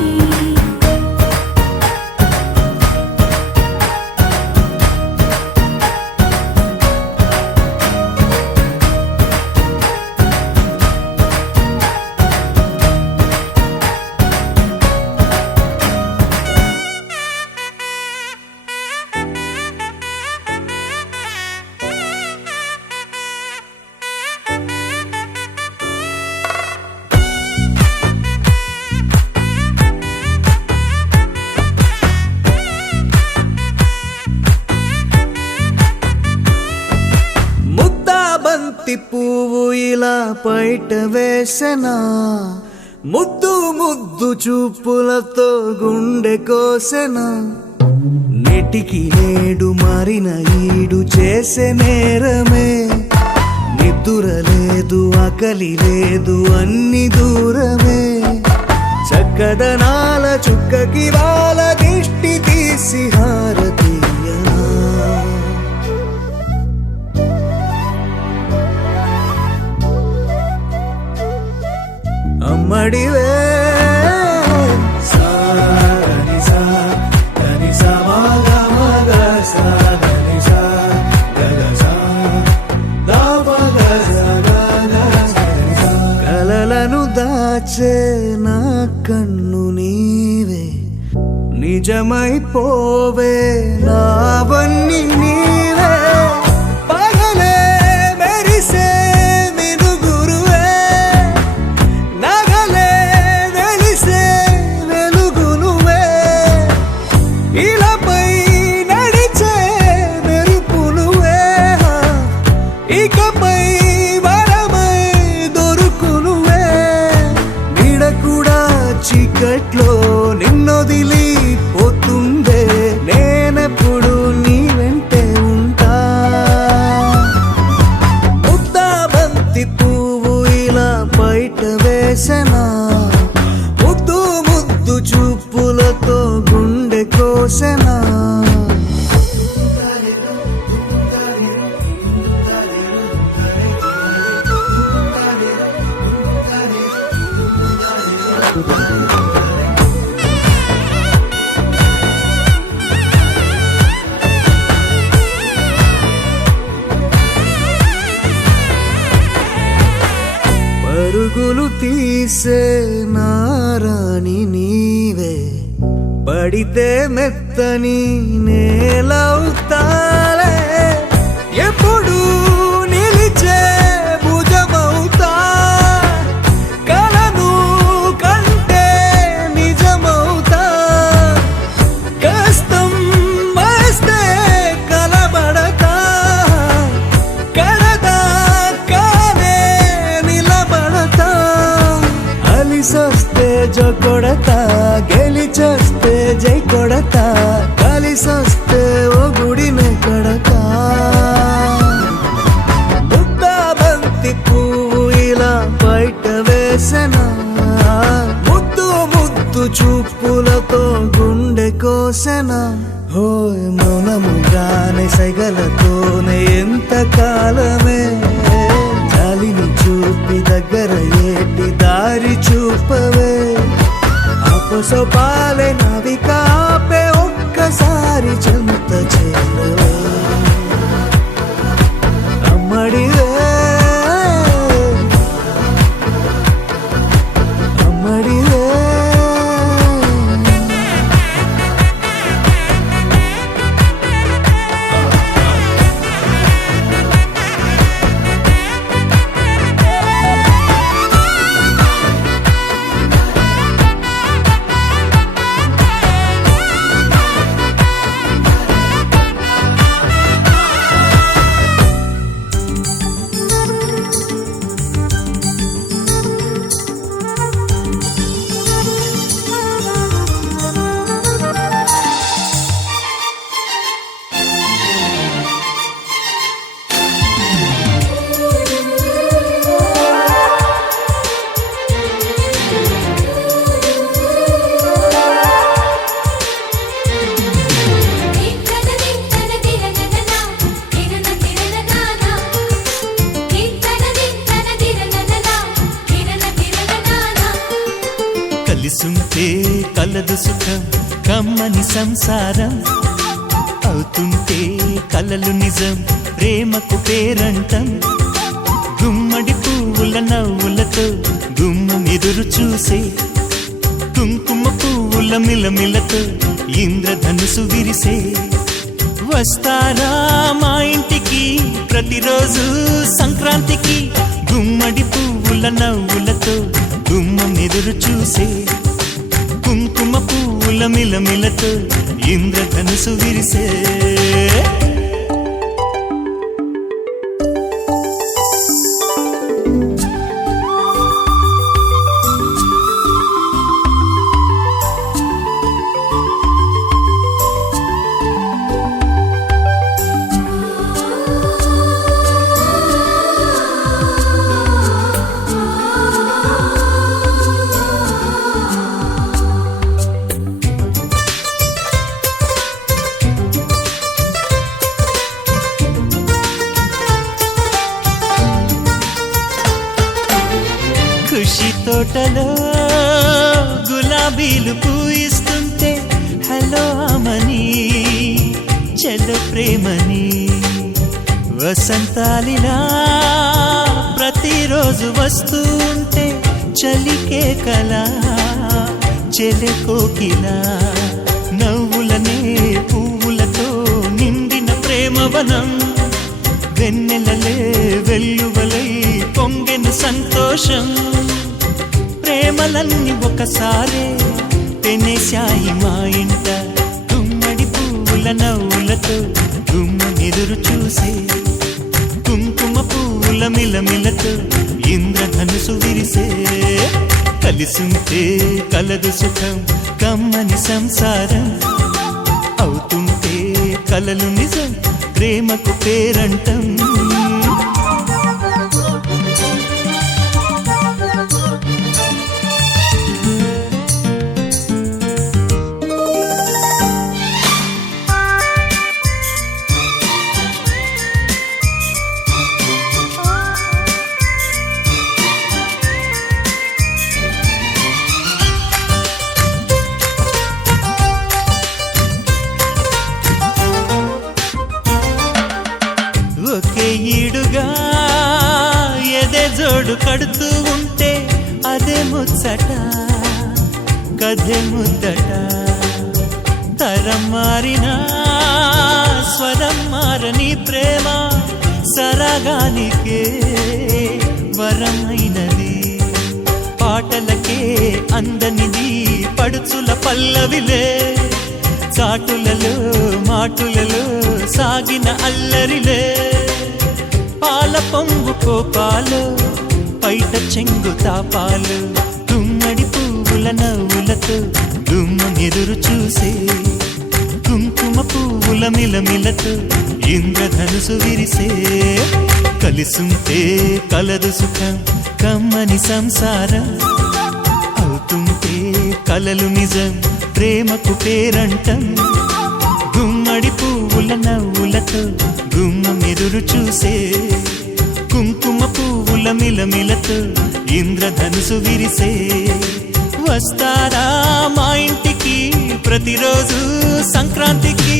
ముద్దా బంతి పువ్వు ఇలా బయట వేసెనా ముద్దు ముద్దు చూపులతో గుండె కోసెనా నెటికి నేడు మారిన ఈడు చేసే నేరమే నిద్దుర లేదు ఆకలి లేదు అన్ని దూరమే చక్కదనాల చుక్కకి వాళ్ళ దిష్టి తీసి హారతీయనా అమ్మడివే కలలను దాచే నా కన్ను నీవే నిజమైపోవే నావన్నీ నీవే పగలే మెరిసే మినుగురువే నగలే వెలిసే వెలుగు నువ్వే ఇలాపై నడిచే మెరుపు నువ్వే ఇకపై వరమై దొరుకు నువ్వే నీడ కూడా చీకట్లో నిన్నొదిలి పోతుందే నేనెప్పుడు నీ వెంటే ఉంటా ముద్దా బంతి పువ్వు ఇలా బయట వేసెనా ముద్దు ముద్దు చూపులతో గుండె కోసెనా పరుగులు తీసే నారాణి నీవే పడితే మెత్తని నేలవుతాలే ఎప్పుడు నిలిచే భుజమవుతా కలను కంటే నిజమవుతా కష్టం వస్తే కలబడతా కడదా కానే నిలబడతా అలిసొస్తే జో కొడతా గెలిచొస్తే జై కొడతా కలిసొస్తే ఓ గుడినే కడతా ముద్దా బంతి పువ్వు ఇలా బయట వేసెనా ముద్దు ముద్దు చూపులతో గుండె కోసెనా హోయ్ మౌనముగానే సైగలతోనే ఎంత కాలమే జాలిని చూపి దగ్గర ఏటి దారి చూపవే అపసోపాలే నవికాపే ఒక్కసారి చెంత చేరవే అమ్మడివే అమ్మడివే కలిసుంటే కలదు సుఖం కమ్మని సంసారం అవుతుంటే కలలు నిజం ప్రేమకు పేరంటం గుమ్మడి పువ్వుల నవ్వులతో గుమ్మం ఎదురు చూసే కుంకుమ పువ్వుల మిలమిలతో ఇంద్రధనుసు విరిసే వస్తారా మా ఇంటికి ప్రతిరోజు సంక్రాంతికి గుమ్మడి పువ్వుల నవ్వులతో గుమ్మం ఎదురు చూసే కుంకుమ పువ్వుల మిలమిలతో ఇంద్రధనుసు విరిసే ఖుషి తోటలో గులాబీలు పూయిస్తుంటే హలో అమని చెల్లో ప్రేమని వసంతాలిలా ప్రతిరోజు వస్తూ ఉంటే చలికే కలా చెలె కోకిలా నవ్వులనే పువ్వులతో నిండిన ప్రేమవనం వెన్నెలలే వెల్లువలై పొంగెను సంతోషం ప్రేమలన్నీ ఒకసారే పెనేశాయి మా ఇంట గుమ్మడి పువ్వుల నవ్వులతో గుమ్మనెదురు చూసే కుంకుమ పువ్వుల మిలమిలతో ఇంద్రధనుసు విరిసే కలిసుంటే కలదు సుఖం కమ్మని సంసారం అవుతుంటే కలలు నిజం ప్రేమకు పేరంటం ఒకే ఈడుగా ఎదే జోడు కడుతూ ఉంటే అదే ముచ్చట కథే ముద్దట తరం మారినా స్వరం మారని ప్రేమ సరగానికే వరమైనది పాటలకే అందనిది పడుచుల పల్లవిలే చాటులలో మాటులలో సాగిన అల్లరిలే పాల పొంగు కోపాలు పైట చెంగు తాపాలు గుమ్మడి పువ్వుల నవ్వులతో గుమ్మనెదురు చూసే కుంకుమ పువ్వుల మిలమిలతో ఇంద్రధనుసు విరిసే కలిసుంటే కలదు సుఖం కమ్మని సంసారం అవుతుంటే కలలు నిజం ప్రేమకు పేరంటం గుమ్మడి పువ్వుల నవ్వులతో గుమ్మమెదురు చూసే కుంకుమ పువ్వుల మిలమిలతో ఇంద్రధనుసు విరిసే వస్తారా మా ఇంటికి ప్రతిరోజు సంక్రాంతికి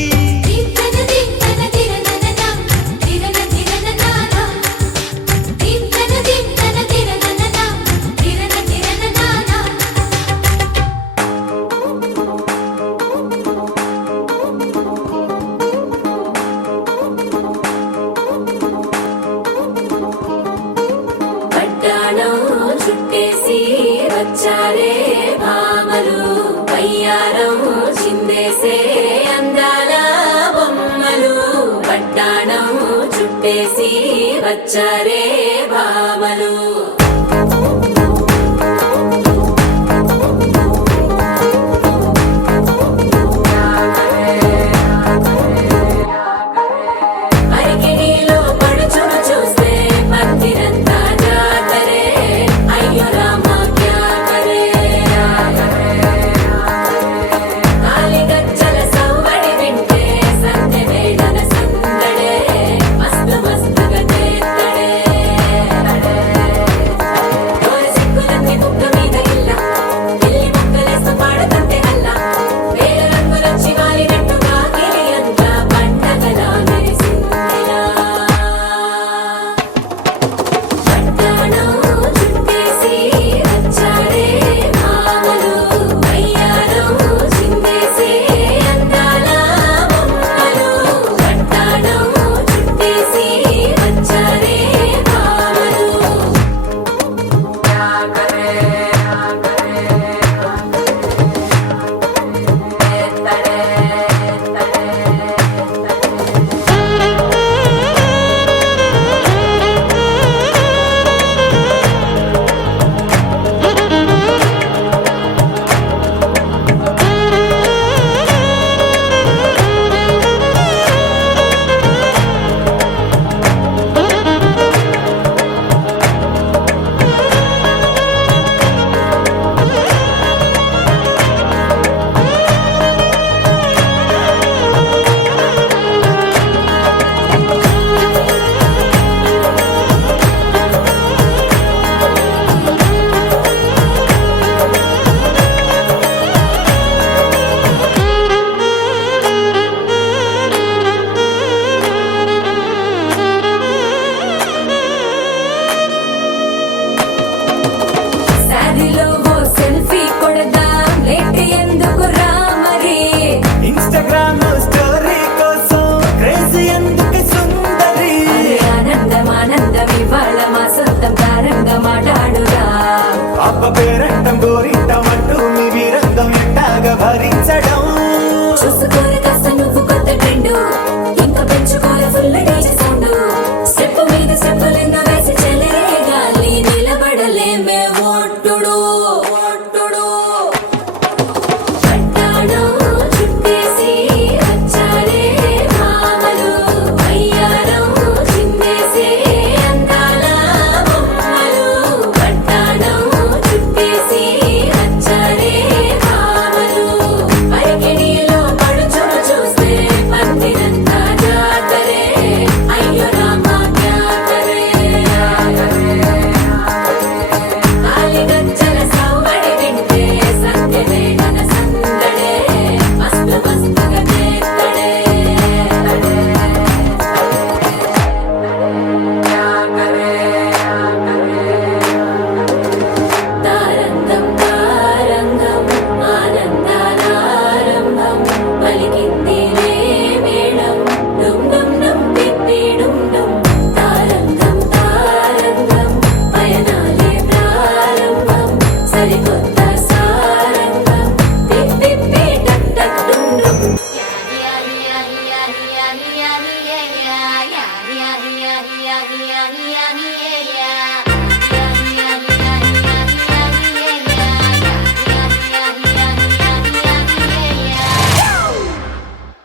చుట్టేసి వచ్చారే భామలు పయ్యారం చిందేసే అందాల బొమ్మలు పట్టాణం చుట్టేసి వచ్చారే భామలు అరికిణీలో పడుచును చూస్తే మందిరంతా జాతరే అయ్యో రామ క్యా కరే కాలిగజ్జల సవ్వడి వింటే సందె వేళన సందడే మస్తు మస్తుగా చేస్తడే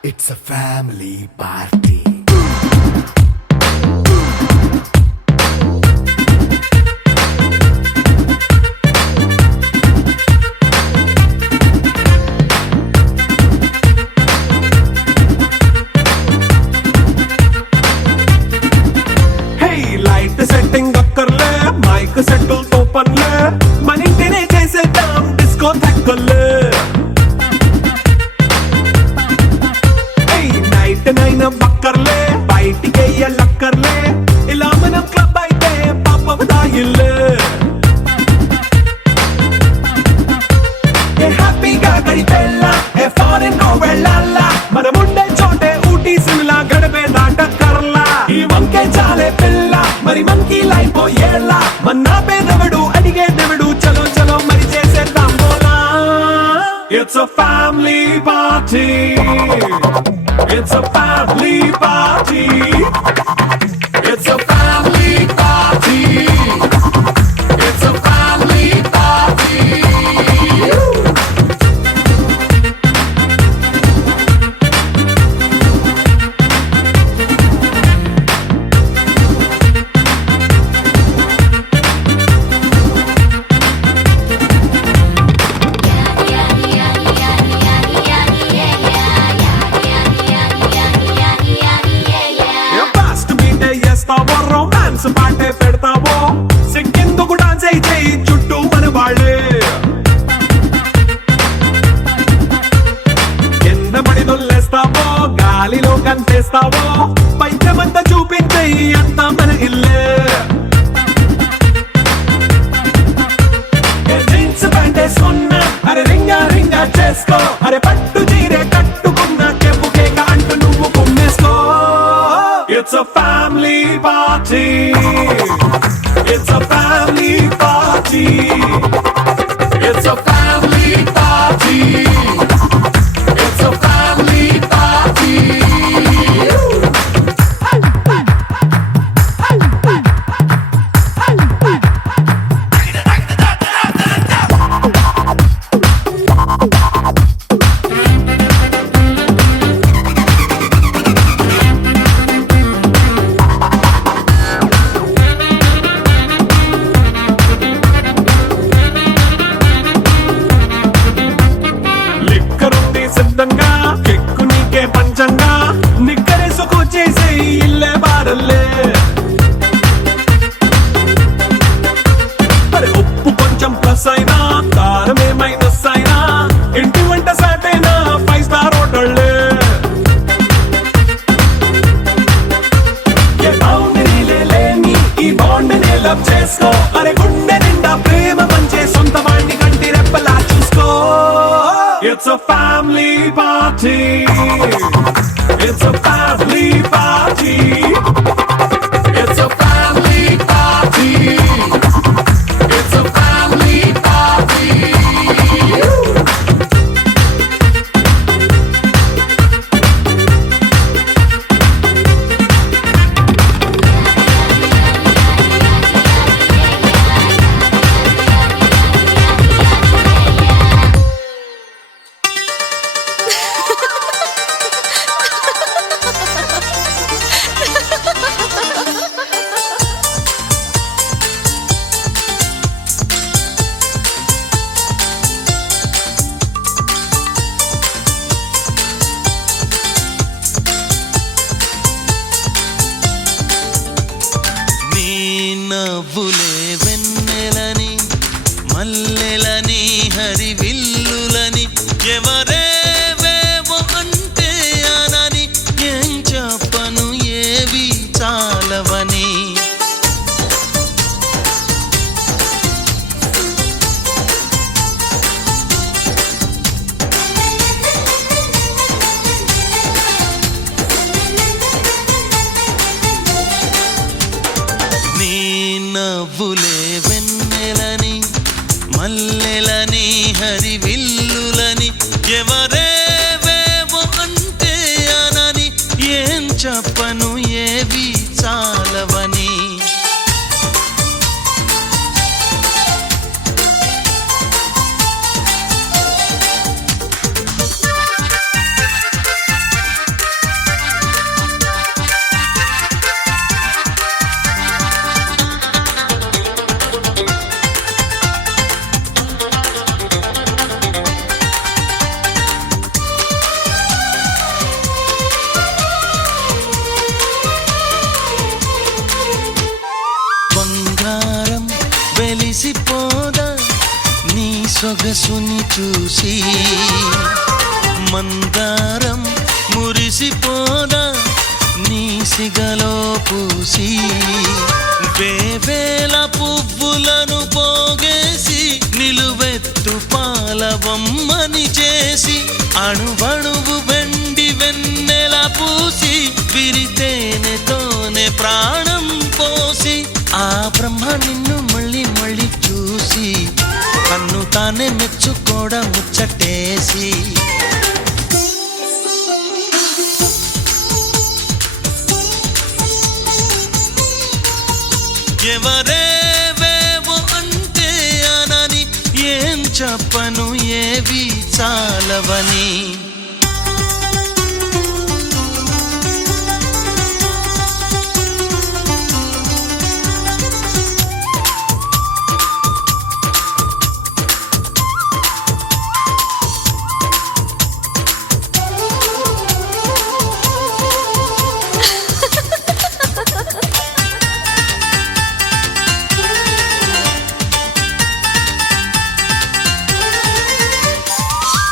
It's a family party. Light setting అక్కర్లే మైక్ సెట్టులతో పనులే మన ఇంటినే చేసేద్దాం డిస్కో థెక్కలే నైట్ నైన్ బక్కర్లే బయటికి వెయ్యలక్కర్లే ఇలా మనం క్లబ్ అయితే పాపం దాయిల్లే హ్యాపీగా గడిపెళ్ళా ఏ ఫారెన్ నో వెళ్ళాలా మనముండే చోటే ఊటీ సిమ్లా గడిపే దాటక్కర్లా ఈ వంకే చాలే పిల్ల మరి మనకి లైఫ్ ఏళ్ళ మన్నా పేదవడు అడిగేదెవడు చలో చలో మరి చేసేద్దాం బోలా it's a family party it's a family party it's a family party it's a family party romance పాటే పెడతావో సిగ్గెందుకు డాన్స్ అయితే చుట్టూ మన వాళ్ళే కింద పడి దొల్లేస్తావో గాలిలో కంటేస్తావో పైద్యమంతా చూపించే అంతా మన ఇల్లే జీన్స్ ప్యాంటేసుకున్నా అరే రింగా రింగా చేసుకో అరే పట్టు చీరే కట్టుకున్న కెప్పు కేక అంటూ నువ్వు కుమ్మేసుకో It's a family party. It's a family party. It's a family party. It's a family party. సిద్ధంగా కెక్కు నీకే పంచంగా నిక్కరేసుకు చేసే ఇల్లే బారల్లే మరి ఉప్పు కొంచెం ప్లస్ అయినా కారమే మైనస్ అయినా ఇంటి వంట సాటైనా 5 స్టార్ హోటళ్ళే ఏ బౌండరీలే లేని ఈ బాండ్ని లవ్ చేసుకో అరే గుండె నిండా ప్రేమ పంచే సొంత వాడిని కంటి రెప్పలా చూసుకో It's a family party. It's a family party. It's a family party. It's a family party. నవ్వులే వెన్నెలని మల్లెలని హరివిల్లులని ఎవరేవేవో అంటే అనని ఏం చెప్పను ఏవి చాలవని నవ్వు మురిసిపోదా నీ సొగసుని చూసి మందారం మురిసిపోదా నీ సిగలో పూసి వేవేల పువ్వులను పోగేసి నిలువెత్తు పాలవమ్మని చేసి అణువణువు వెండి వెన్నెల పూసి విరితేనెతోనే ప్రాణం పోసి ఆ బ్రహ్మ నిన్ను మళ్ళీ మళ్ళీ చూసి తన్ను తానే మెచ్చుకోవడం ముచ్చటేసి ఎవరేవేవో అంటే అనని ఏం చెప్పను ఏవి చాలవని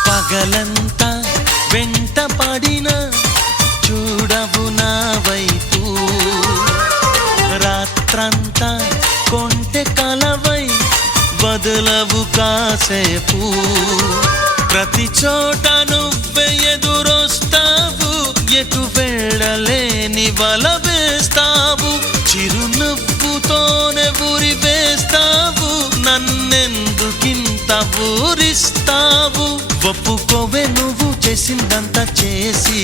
పగలంతా వెంట పడిన చూడవు నా వైపు రాత్రంతా కొంటె కలవై వదలవు కాసేపు ప్రతి చోట నువ్వే ఎదురొస్తావు ఎటు వెళ్ళలేని వల వేస్తావు చిరునవ్వుతోనే ఊరి వేస్తావు నన్నెందుకింత ఊరిస్తావు ఒప్పుకోవే నువ్వు చేసిందంతా చేసి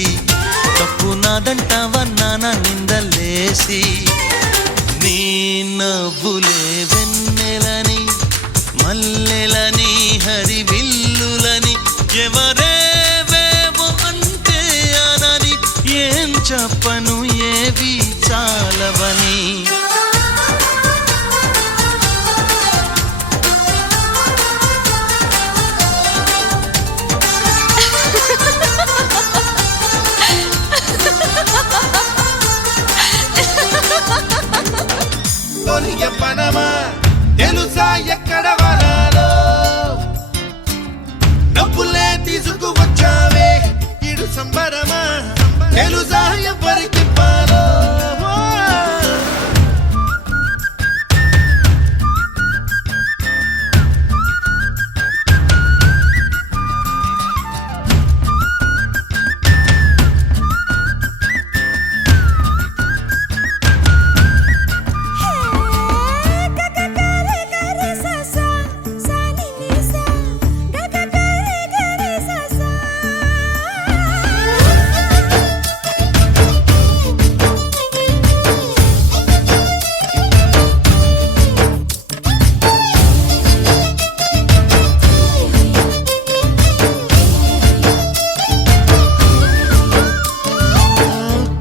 తప్పు నాదంటావా నాన్న నిందలేసి నీ నవ్వులే వెన్నెలని మల్లెలని హరివిల్లులని ఎవరేవేవో అంటే అనని ఏం చెప్పను ఏవి చాలవని పనమా తెలుసా ఎక్కడ వనాలో డబ్బులే తీసుకువచ్చావే ఇడు సంబరమా తెలుసా ఎవరికి పాలో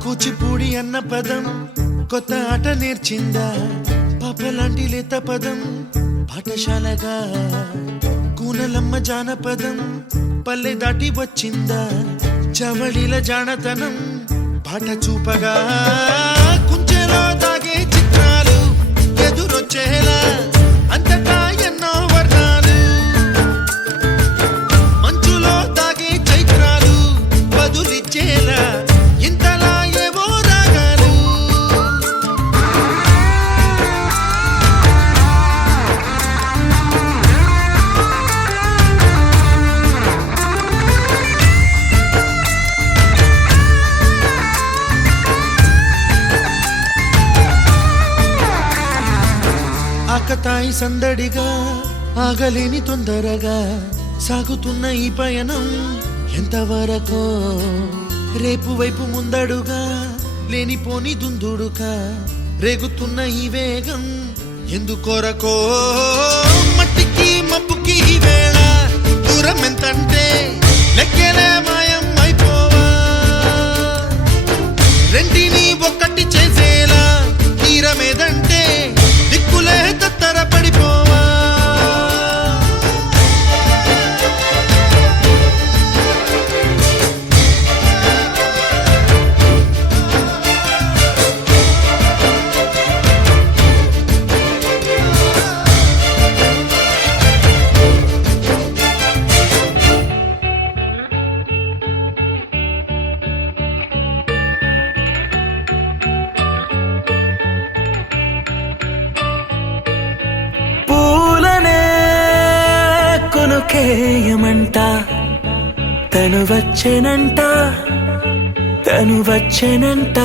కూచిపూడి అన్న పదం కొత్త ఆట నేర్చిందా పాపలాంటి లేత పదం పాఠశాలగా కూనలమ్మ జానపదం పల్లె దాటి వచ్చిందా చవళిల జానతనం పాట చూపగా కుంచెలో దాగే చిత్రాలు ఎదురొచ్చేలా అంతటా ఎన్నో వర్ణాలు మంచులో దాగే చైత్రాలు బదులిచ్చేలా ఇంతలా ఏవో రాగాలు ఆకతాయి సందడిగా ఆగలేని తొందరగా సాగుతున్న ఈ పయనం ఎంతవరకో రేపు వైపు ముందడుగా లేనిపోని దుందుడుగా రేగుతున్న ఈ వేగం ఎందుకొరకో మట్టికి మబ్బుకి ఈ వేళ దూరం ఎంతంటే లెక్కలే మాయం అయిపోవా రెంటిని ఒక్కటి చేసేలా తీరమేదంటే దిక్కులే తత్తర పడిపోవా కొనుకేయమంట తను వచ్చెనంట తను వచ్చెనంట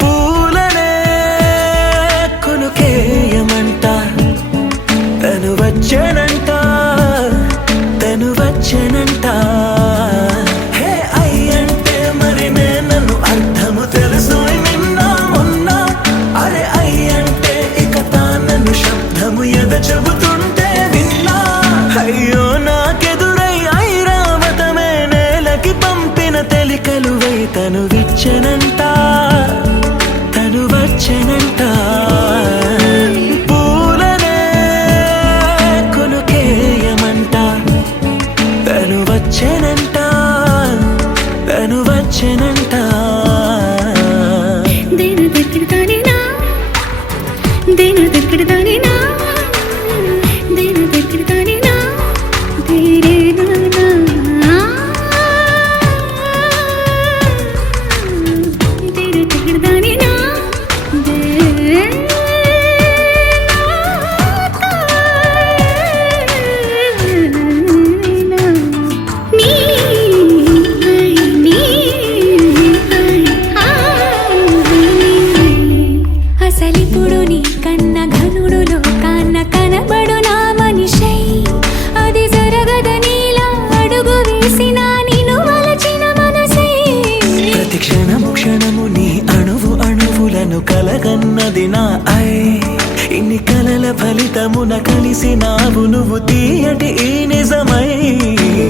పూలనే కొనుకేయమంట తను వచ్చెనంట తను వచ్చెనంట హే అయ్యంటే మరి నేను అర్థము తెలుసు నిన్న మొన్న అరే అయ్యంటే ఇక తానను శబ్దము ఎద చెబుతుంటే విన్నా అయ్యో నాకెదురై ఐరావతమే నేలకి పంపిన తెలికలువై తను విచ్చెనంట తను వచ్చెనంట పూలనే కొనుకేయమంట తను వచ్చెనంట తను వచ్చెనంట దేను దగ్గరదానినా దేను దగ్గరదానినా దేను దగ్గరదానినా దేరేనా దేను దగ్గరదానినా అసలిప్పుడు నీ కన్న ఘనుడులో కన్న కనబడు నా మనిషై అది జరగదనిలా అడుగు వేసిన నిన్ను వలచిన మనసై ప్రతి క్షణము క్షణము నీ అణువు అణువులను కలగన్నది నా ఐ ఇన్ని కలల ఫలితమున కలిసినావు నువ్వు తీయటి ఈ నిజమై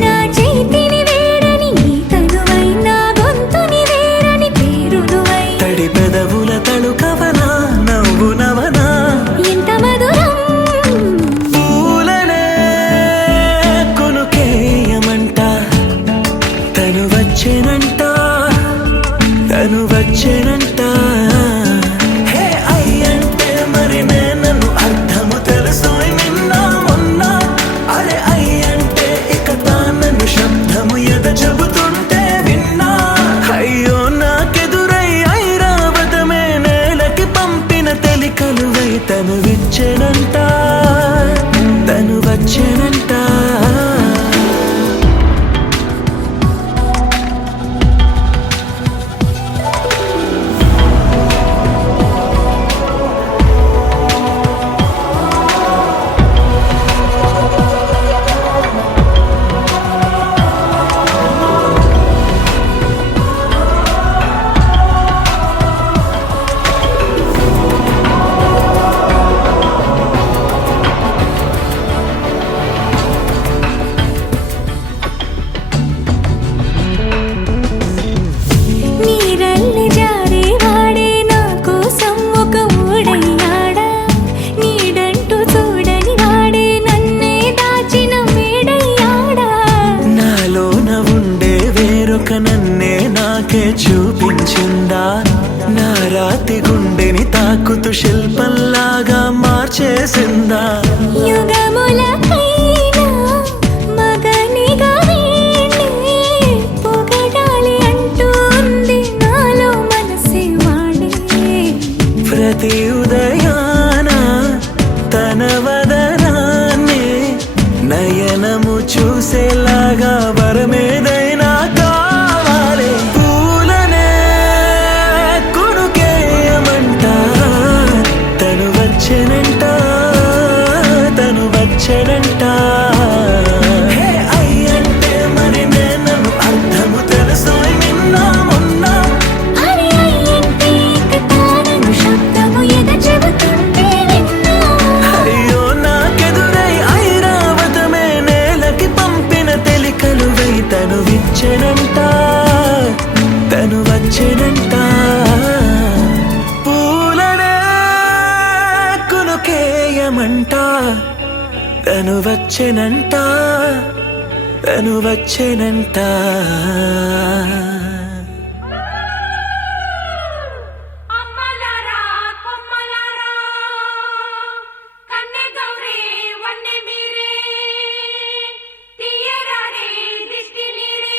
నా చేతిని వేడని నీ తనువై నా గొంతుని వేరని పేరునువై తడి పెదవుల తళుకవనా నవ్వు నవనా ఎంత మధురం పూలనే కొనుకేయమంట తను వచ్చెనంట తను వచ్చెనంట హే అయ్యంటే మరి నేను అర్థము తెలుసు నిన్న మొన్న అరే అయ్యంటే ఇక తానను శబ్దము ఎద చెబుతుంటే విన్నా అయ్యో నాకెదురై ఐరావతమే నేలకి పంపిన తెలికలువై తను విచ్చెనంట తను వచ్చెనంట నీరల్లి జారే వాడే నా కోసం ఒక ఊడయ్యాడా నీడంటూ చూడని వాడే నన్నే దాచిన మేడయ్యాడా నాలోన ఉండే వేరొక నన్నే నాకే చూపించిందా నా రాతి గుండెని తాకుతూ శిల్పంలాగా మార్చేసిందా యుగములకైనా మగనిగా వీణ్ణి పొగడాలి అంటూ ఉంది నాలో మనసే వాడే ప్రతి ఉదయాన తన వదనాన్ని నయనము చూసేలాగా వరమేదైనా కావాలి పూలనే కొనుకేయమంట తను వచ్చెనంట తను వచ్చెనంట హే అయ్యంటే మరి నేను అర్థము తెలుసు నిన్న మొన్న అరే అయ్యంటే ఇక తానను శబ్దము ఎద చెబుతుంటే విన్నా అయ్యో నాకెదురై ఐరావతమే నేలకి పంపిన తెలికలువై తను విచ్చెనంట తను వచ్చెనంట పూలనే కొనుకేయమంట తను వచ్చెనంట తను వచ్చెనంట అమ్మలారా కొమ్మలారా కన్నె గౌరీ వన్నె మీరే తీయరారే దిష్టి నీరే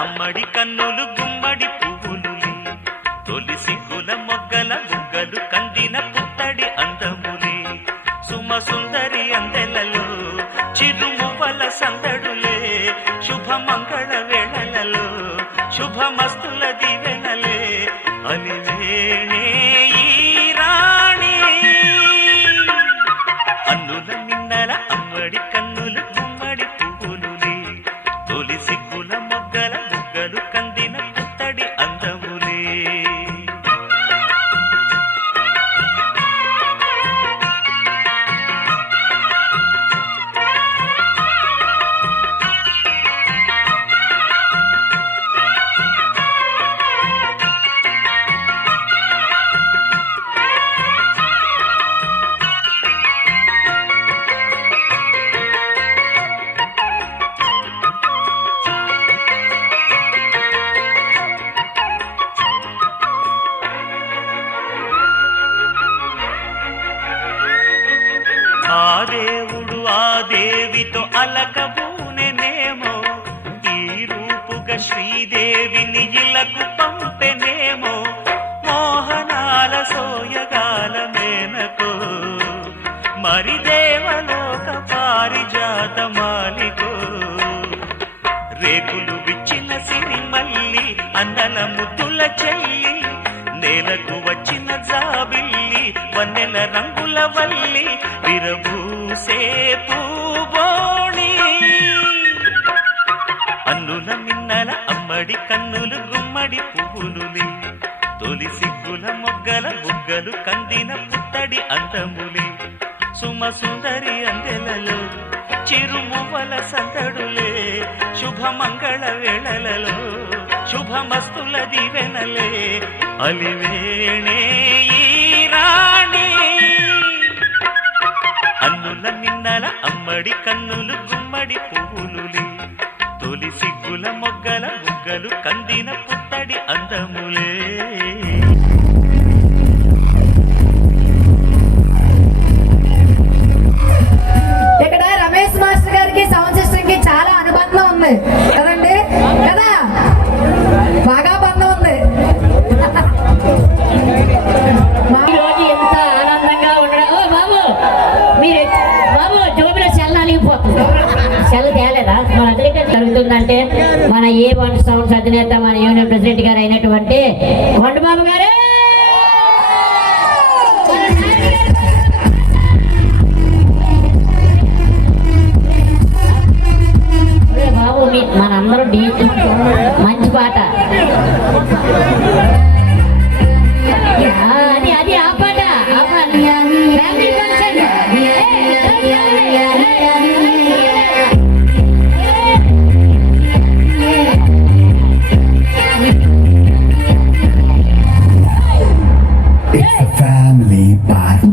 అమ్మడి కన్నులు గుమ్మడి పువ్వులులే తొలి సిగ్గుల మొగ్గల బుగ్గలు కందిన పుత్తడి అందములే సుమ సుందరి అందెలలో చిరుమువ్వల సందడులే శుభమంగళ వేళలలో శుభమస్తుల దివెనలే అలివేణే ఈ రాణి అన్నుల మిన్నల అమ్మడి కన్నులు గుమ్మడి పువ్వులులే తొలి సిగ్గుల మొగ్గల బుగ్గలు కందిన పుత్తడి అందములే ఆ దేవుడు ఆ దేవితో అలకబూనెనేమో ఈ రూపుగా శ్రీదేవిని ఇలకు పంపెనేమో మోహనాల సోయగాల మేనకో మరి దేవలోక పారిజాత మాలికో రేకులు విచ్చిన సిరిమల్లి అందల ముద్దుల చెల్లి నేలకు వచ్చిన జాబిల్లి వన్నెల రంగుల వల్లి విరబూసే పూబోణి అన్నుల మిన్నల అమ్మడి కన్నులు గుమ్మడి పువ్వులులే తొలి సిగ్గుల మొగ్గల బుగ్గలు కందిన పుత్తడి అందములే సుమ సుందరి అందెలలో చిరుమువ్వల సందడులే శుభమంగళ వేళలలో శుభమస్తుల దివెనలే అలివేణే ఈ రాణి అన్నుల మిన్నల అమ్మడి కన్నులు గుమ్మడి పువ్వులులే తొలి సిగ్గుల మొగ్గల బుగ్గలు కందిన పుత్తడి అందములే ఇక్కడ రమేష్ మాస్టర్ గారికి సౌండ్ సిస్టమ్ కి చాలా అనుబంధం ఉంది కదండి కదా బాగా బంధం ఉంది రోజు ఎంత ఆనందంగా ఉండడం ఓ బాబు మీరు బాబు జోబులో సెల్ నలిగిపోతుంది సెల్ తేలేదా మన అగ్రికల్చర్ జరుగుతుందంటే మన A1 సౌండ్స్ అధినేత మన యూనియన్ ప్రెసిడెంట్ గారు అయినటువంటి కొండబాబు గారే బాబు మనందరూ మంచి పాట అది అది ఆ పాట family function It's a family party.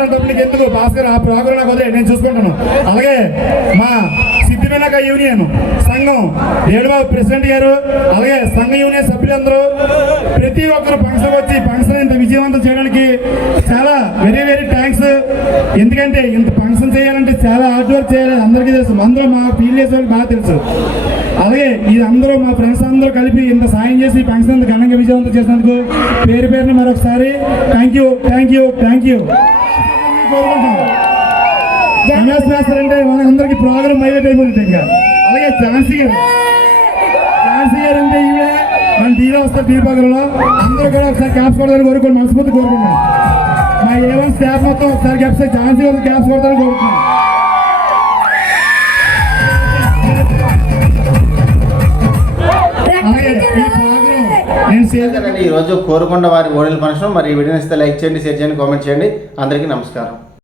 తీసుకున్న డబ్బులకి ఎందుకు భాస్కర్ ఆ ప్రోగ్రాం నాకు వదిలే, నేను చూసుకుంటాను. అలాగే మా సిద్ధివినాయక యూనియన్ సంఘం ఏడుబాబు ప్రెసిడెంట్ గారు, అలాగే సంఘ యూనియన్ సభ్యులందరూ ప్రతి ఒక్కరు ఫంక్షన్ వచ్చి ఫంక్షన్ ఇంత విజయవంతం చేయడానికి చాలా వెరీ వెరీ థ్యాంక్స్. ఎందుకంటే ఇంత ఫంక్షన్ చేయాలంటే చాలా హార్డ్ వర్క్ చేయాలి, అందరికీ తెలుసు. అందరూ మా ఫీల్ చేసే వాళ్ళకి బాగా తెలుసు. అలాగే ఇది అందరూ మా ఫ్రెండ్స్ అందరూ కలిపి ఇంత సాయం చేసి ఫంక్షన్ అంత ఘనంగా విజయవంతం చేసినందుకు పేరు పేరున మరొకసారి thank you thank you thank you కోరుకుంటాం. రమేష్ మాస్టర్ అంటే మనందరికి ప్రోగ్రామ్ హైలైట్ అయిపోతుంది. ఇంకా అలాగే ఝాన్సీ గారు అంటే ఈవిడ మన టీలో వస్తారు. టీ పగలలో అందరూ కూడా ఒకసారి క్యాప్స్ కొడతారని కోరుకోండి, మనస్ఫూర్తి కోరుకుంటున్నాం. మా ఏవన్ స్టాఫ్ మొత్తం ఒకసారి క్యాప్స్ ఝాన్సీ గారు క్యాప్స్ కొడతారని కోరుకుంటున్నాం. అలాగే ఈ ప్రోగ్రామ్ నేను ఈ రోజు కోరుకొండ వారి ఓణీల ఫంక్షన్. మరి ఈ వీడియోని ఇస్తే లైక్ చేయండి, షేర్ చేయండి, కామెంట్ చేయండి. అందరికీ నమస్కారం.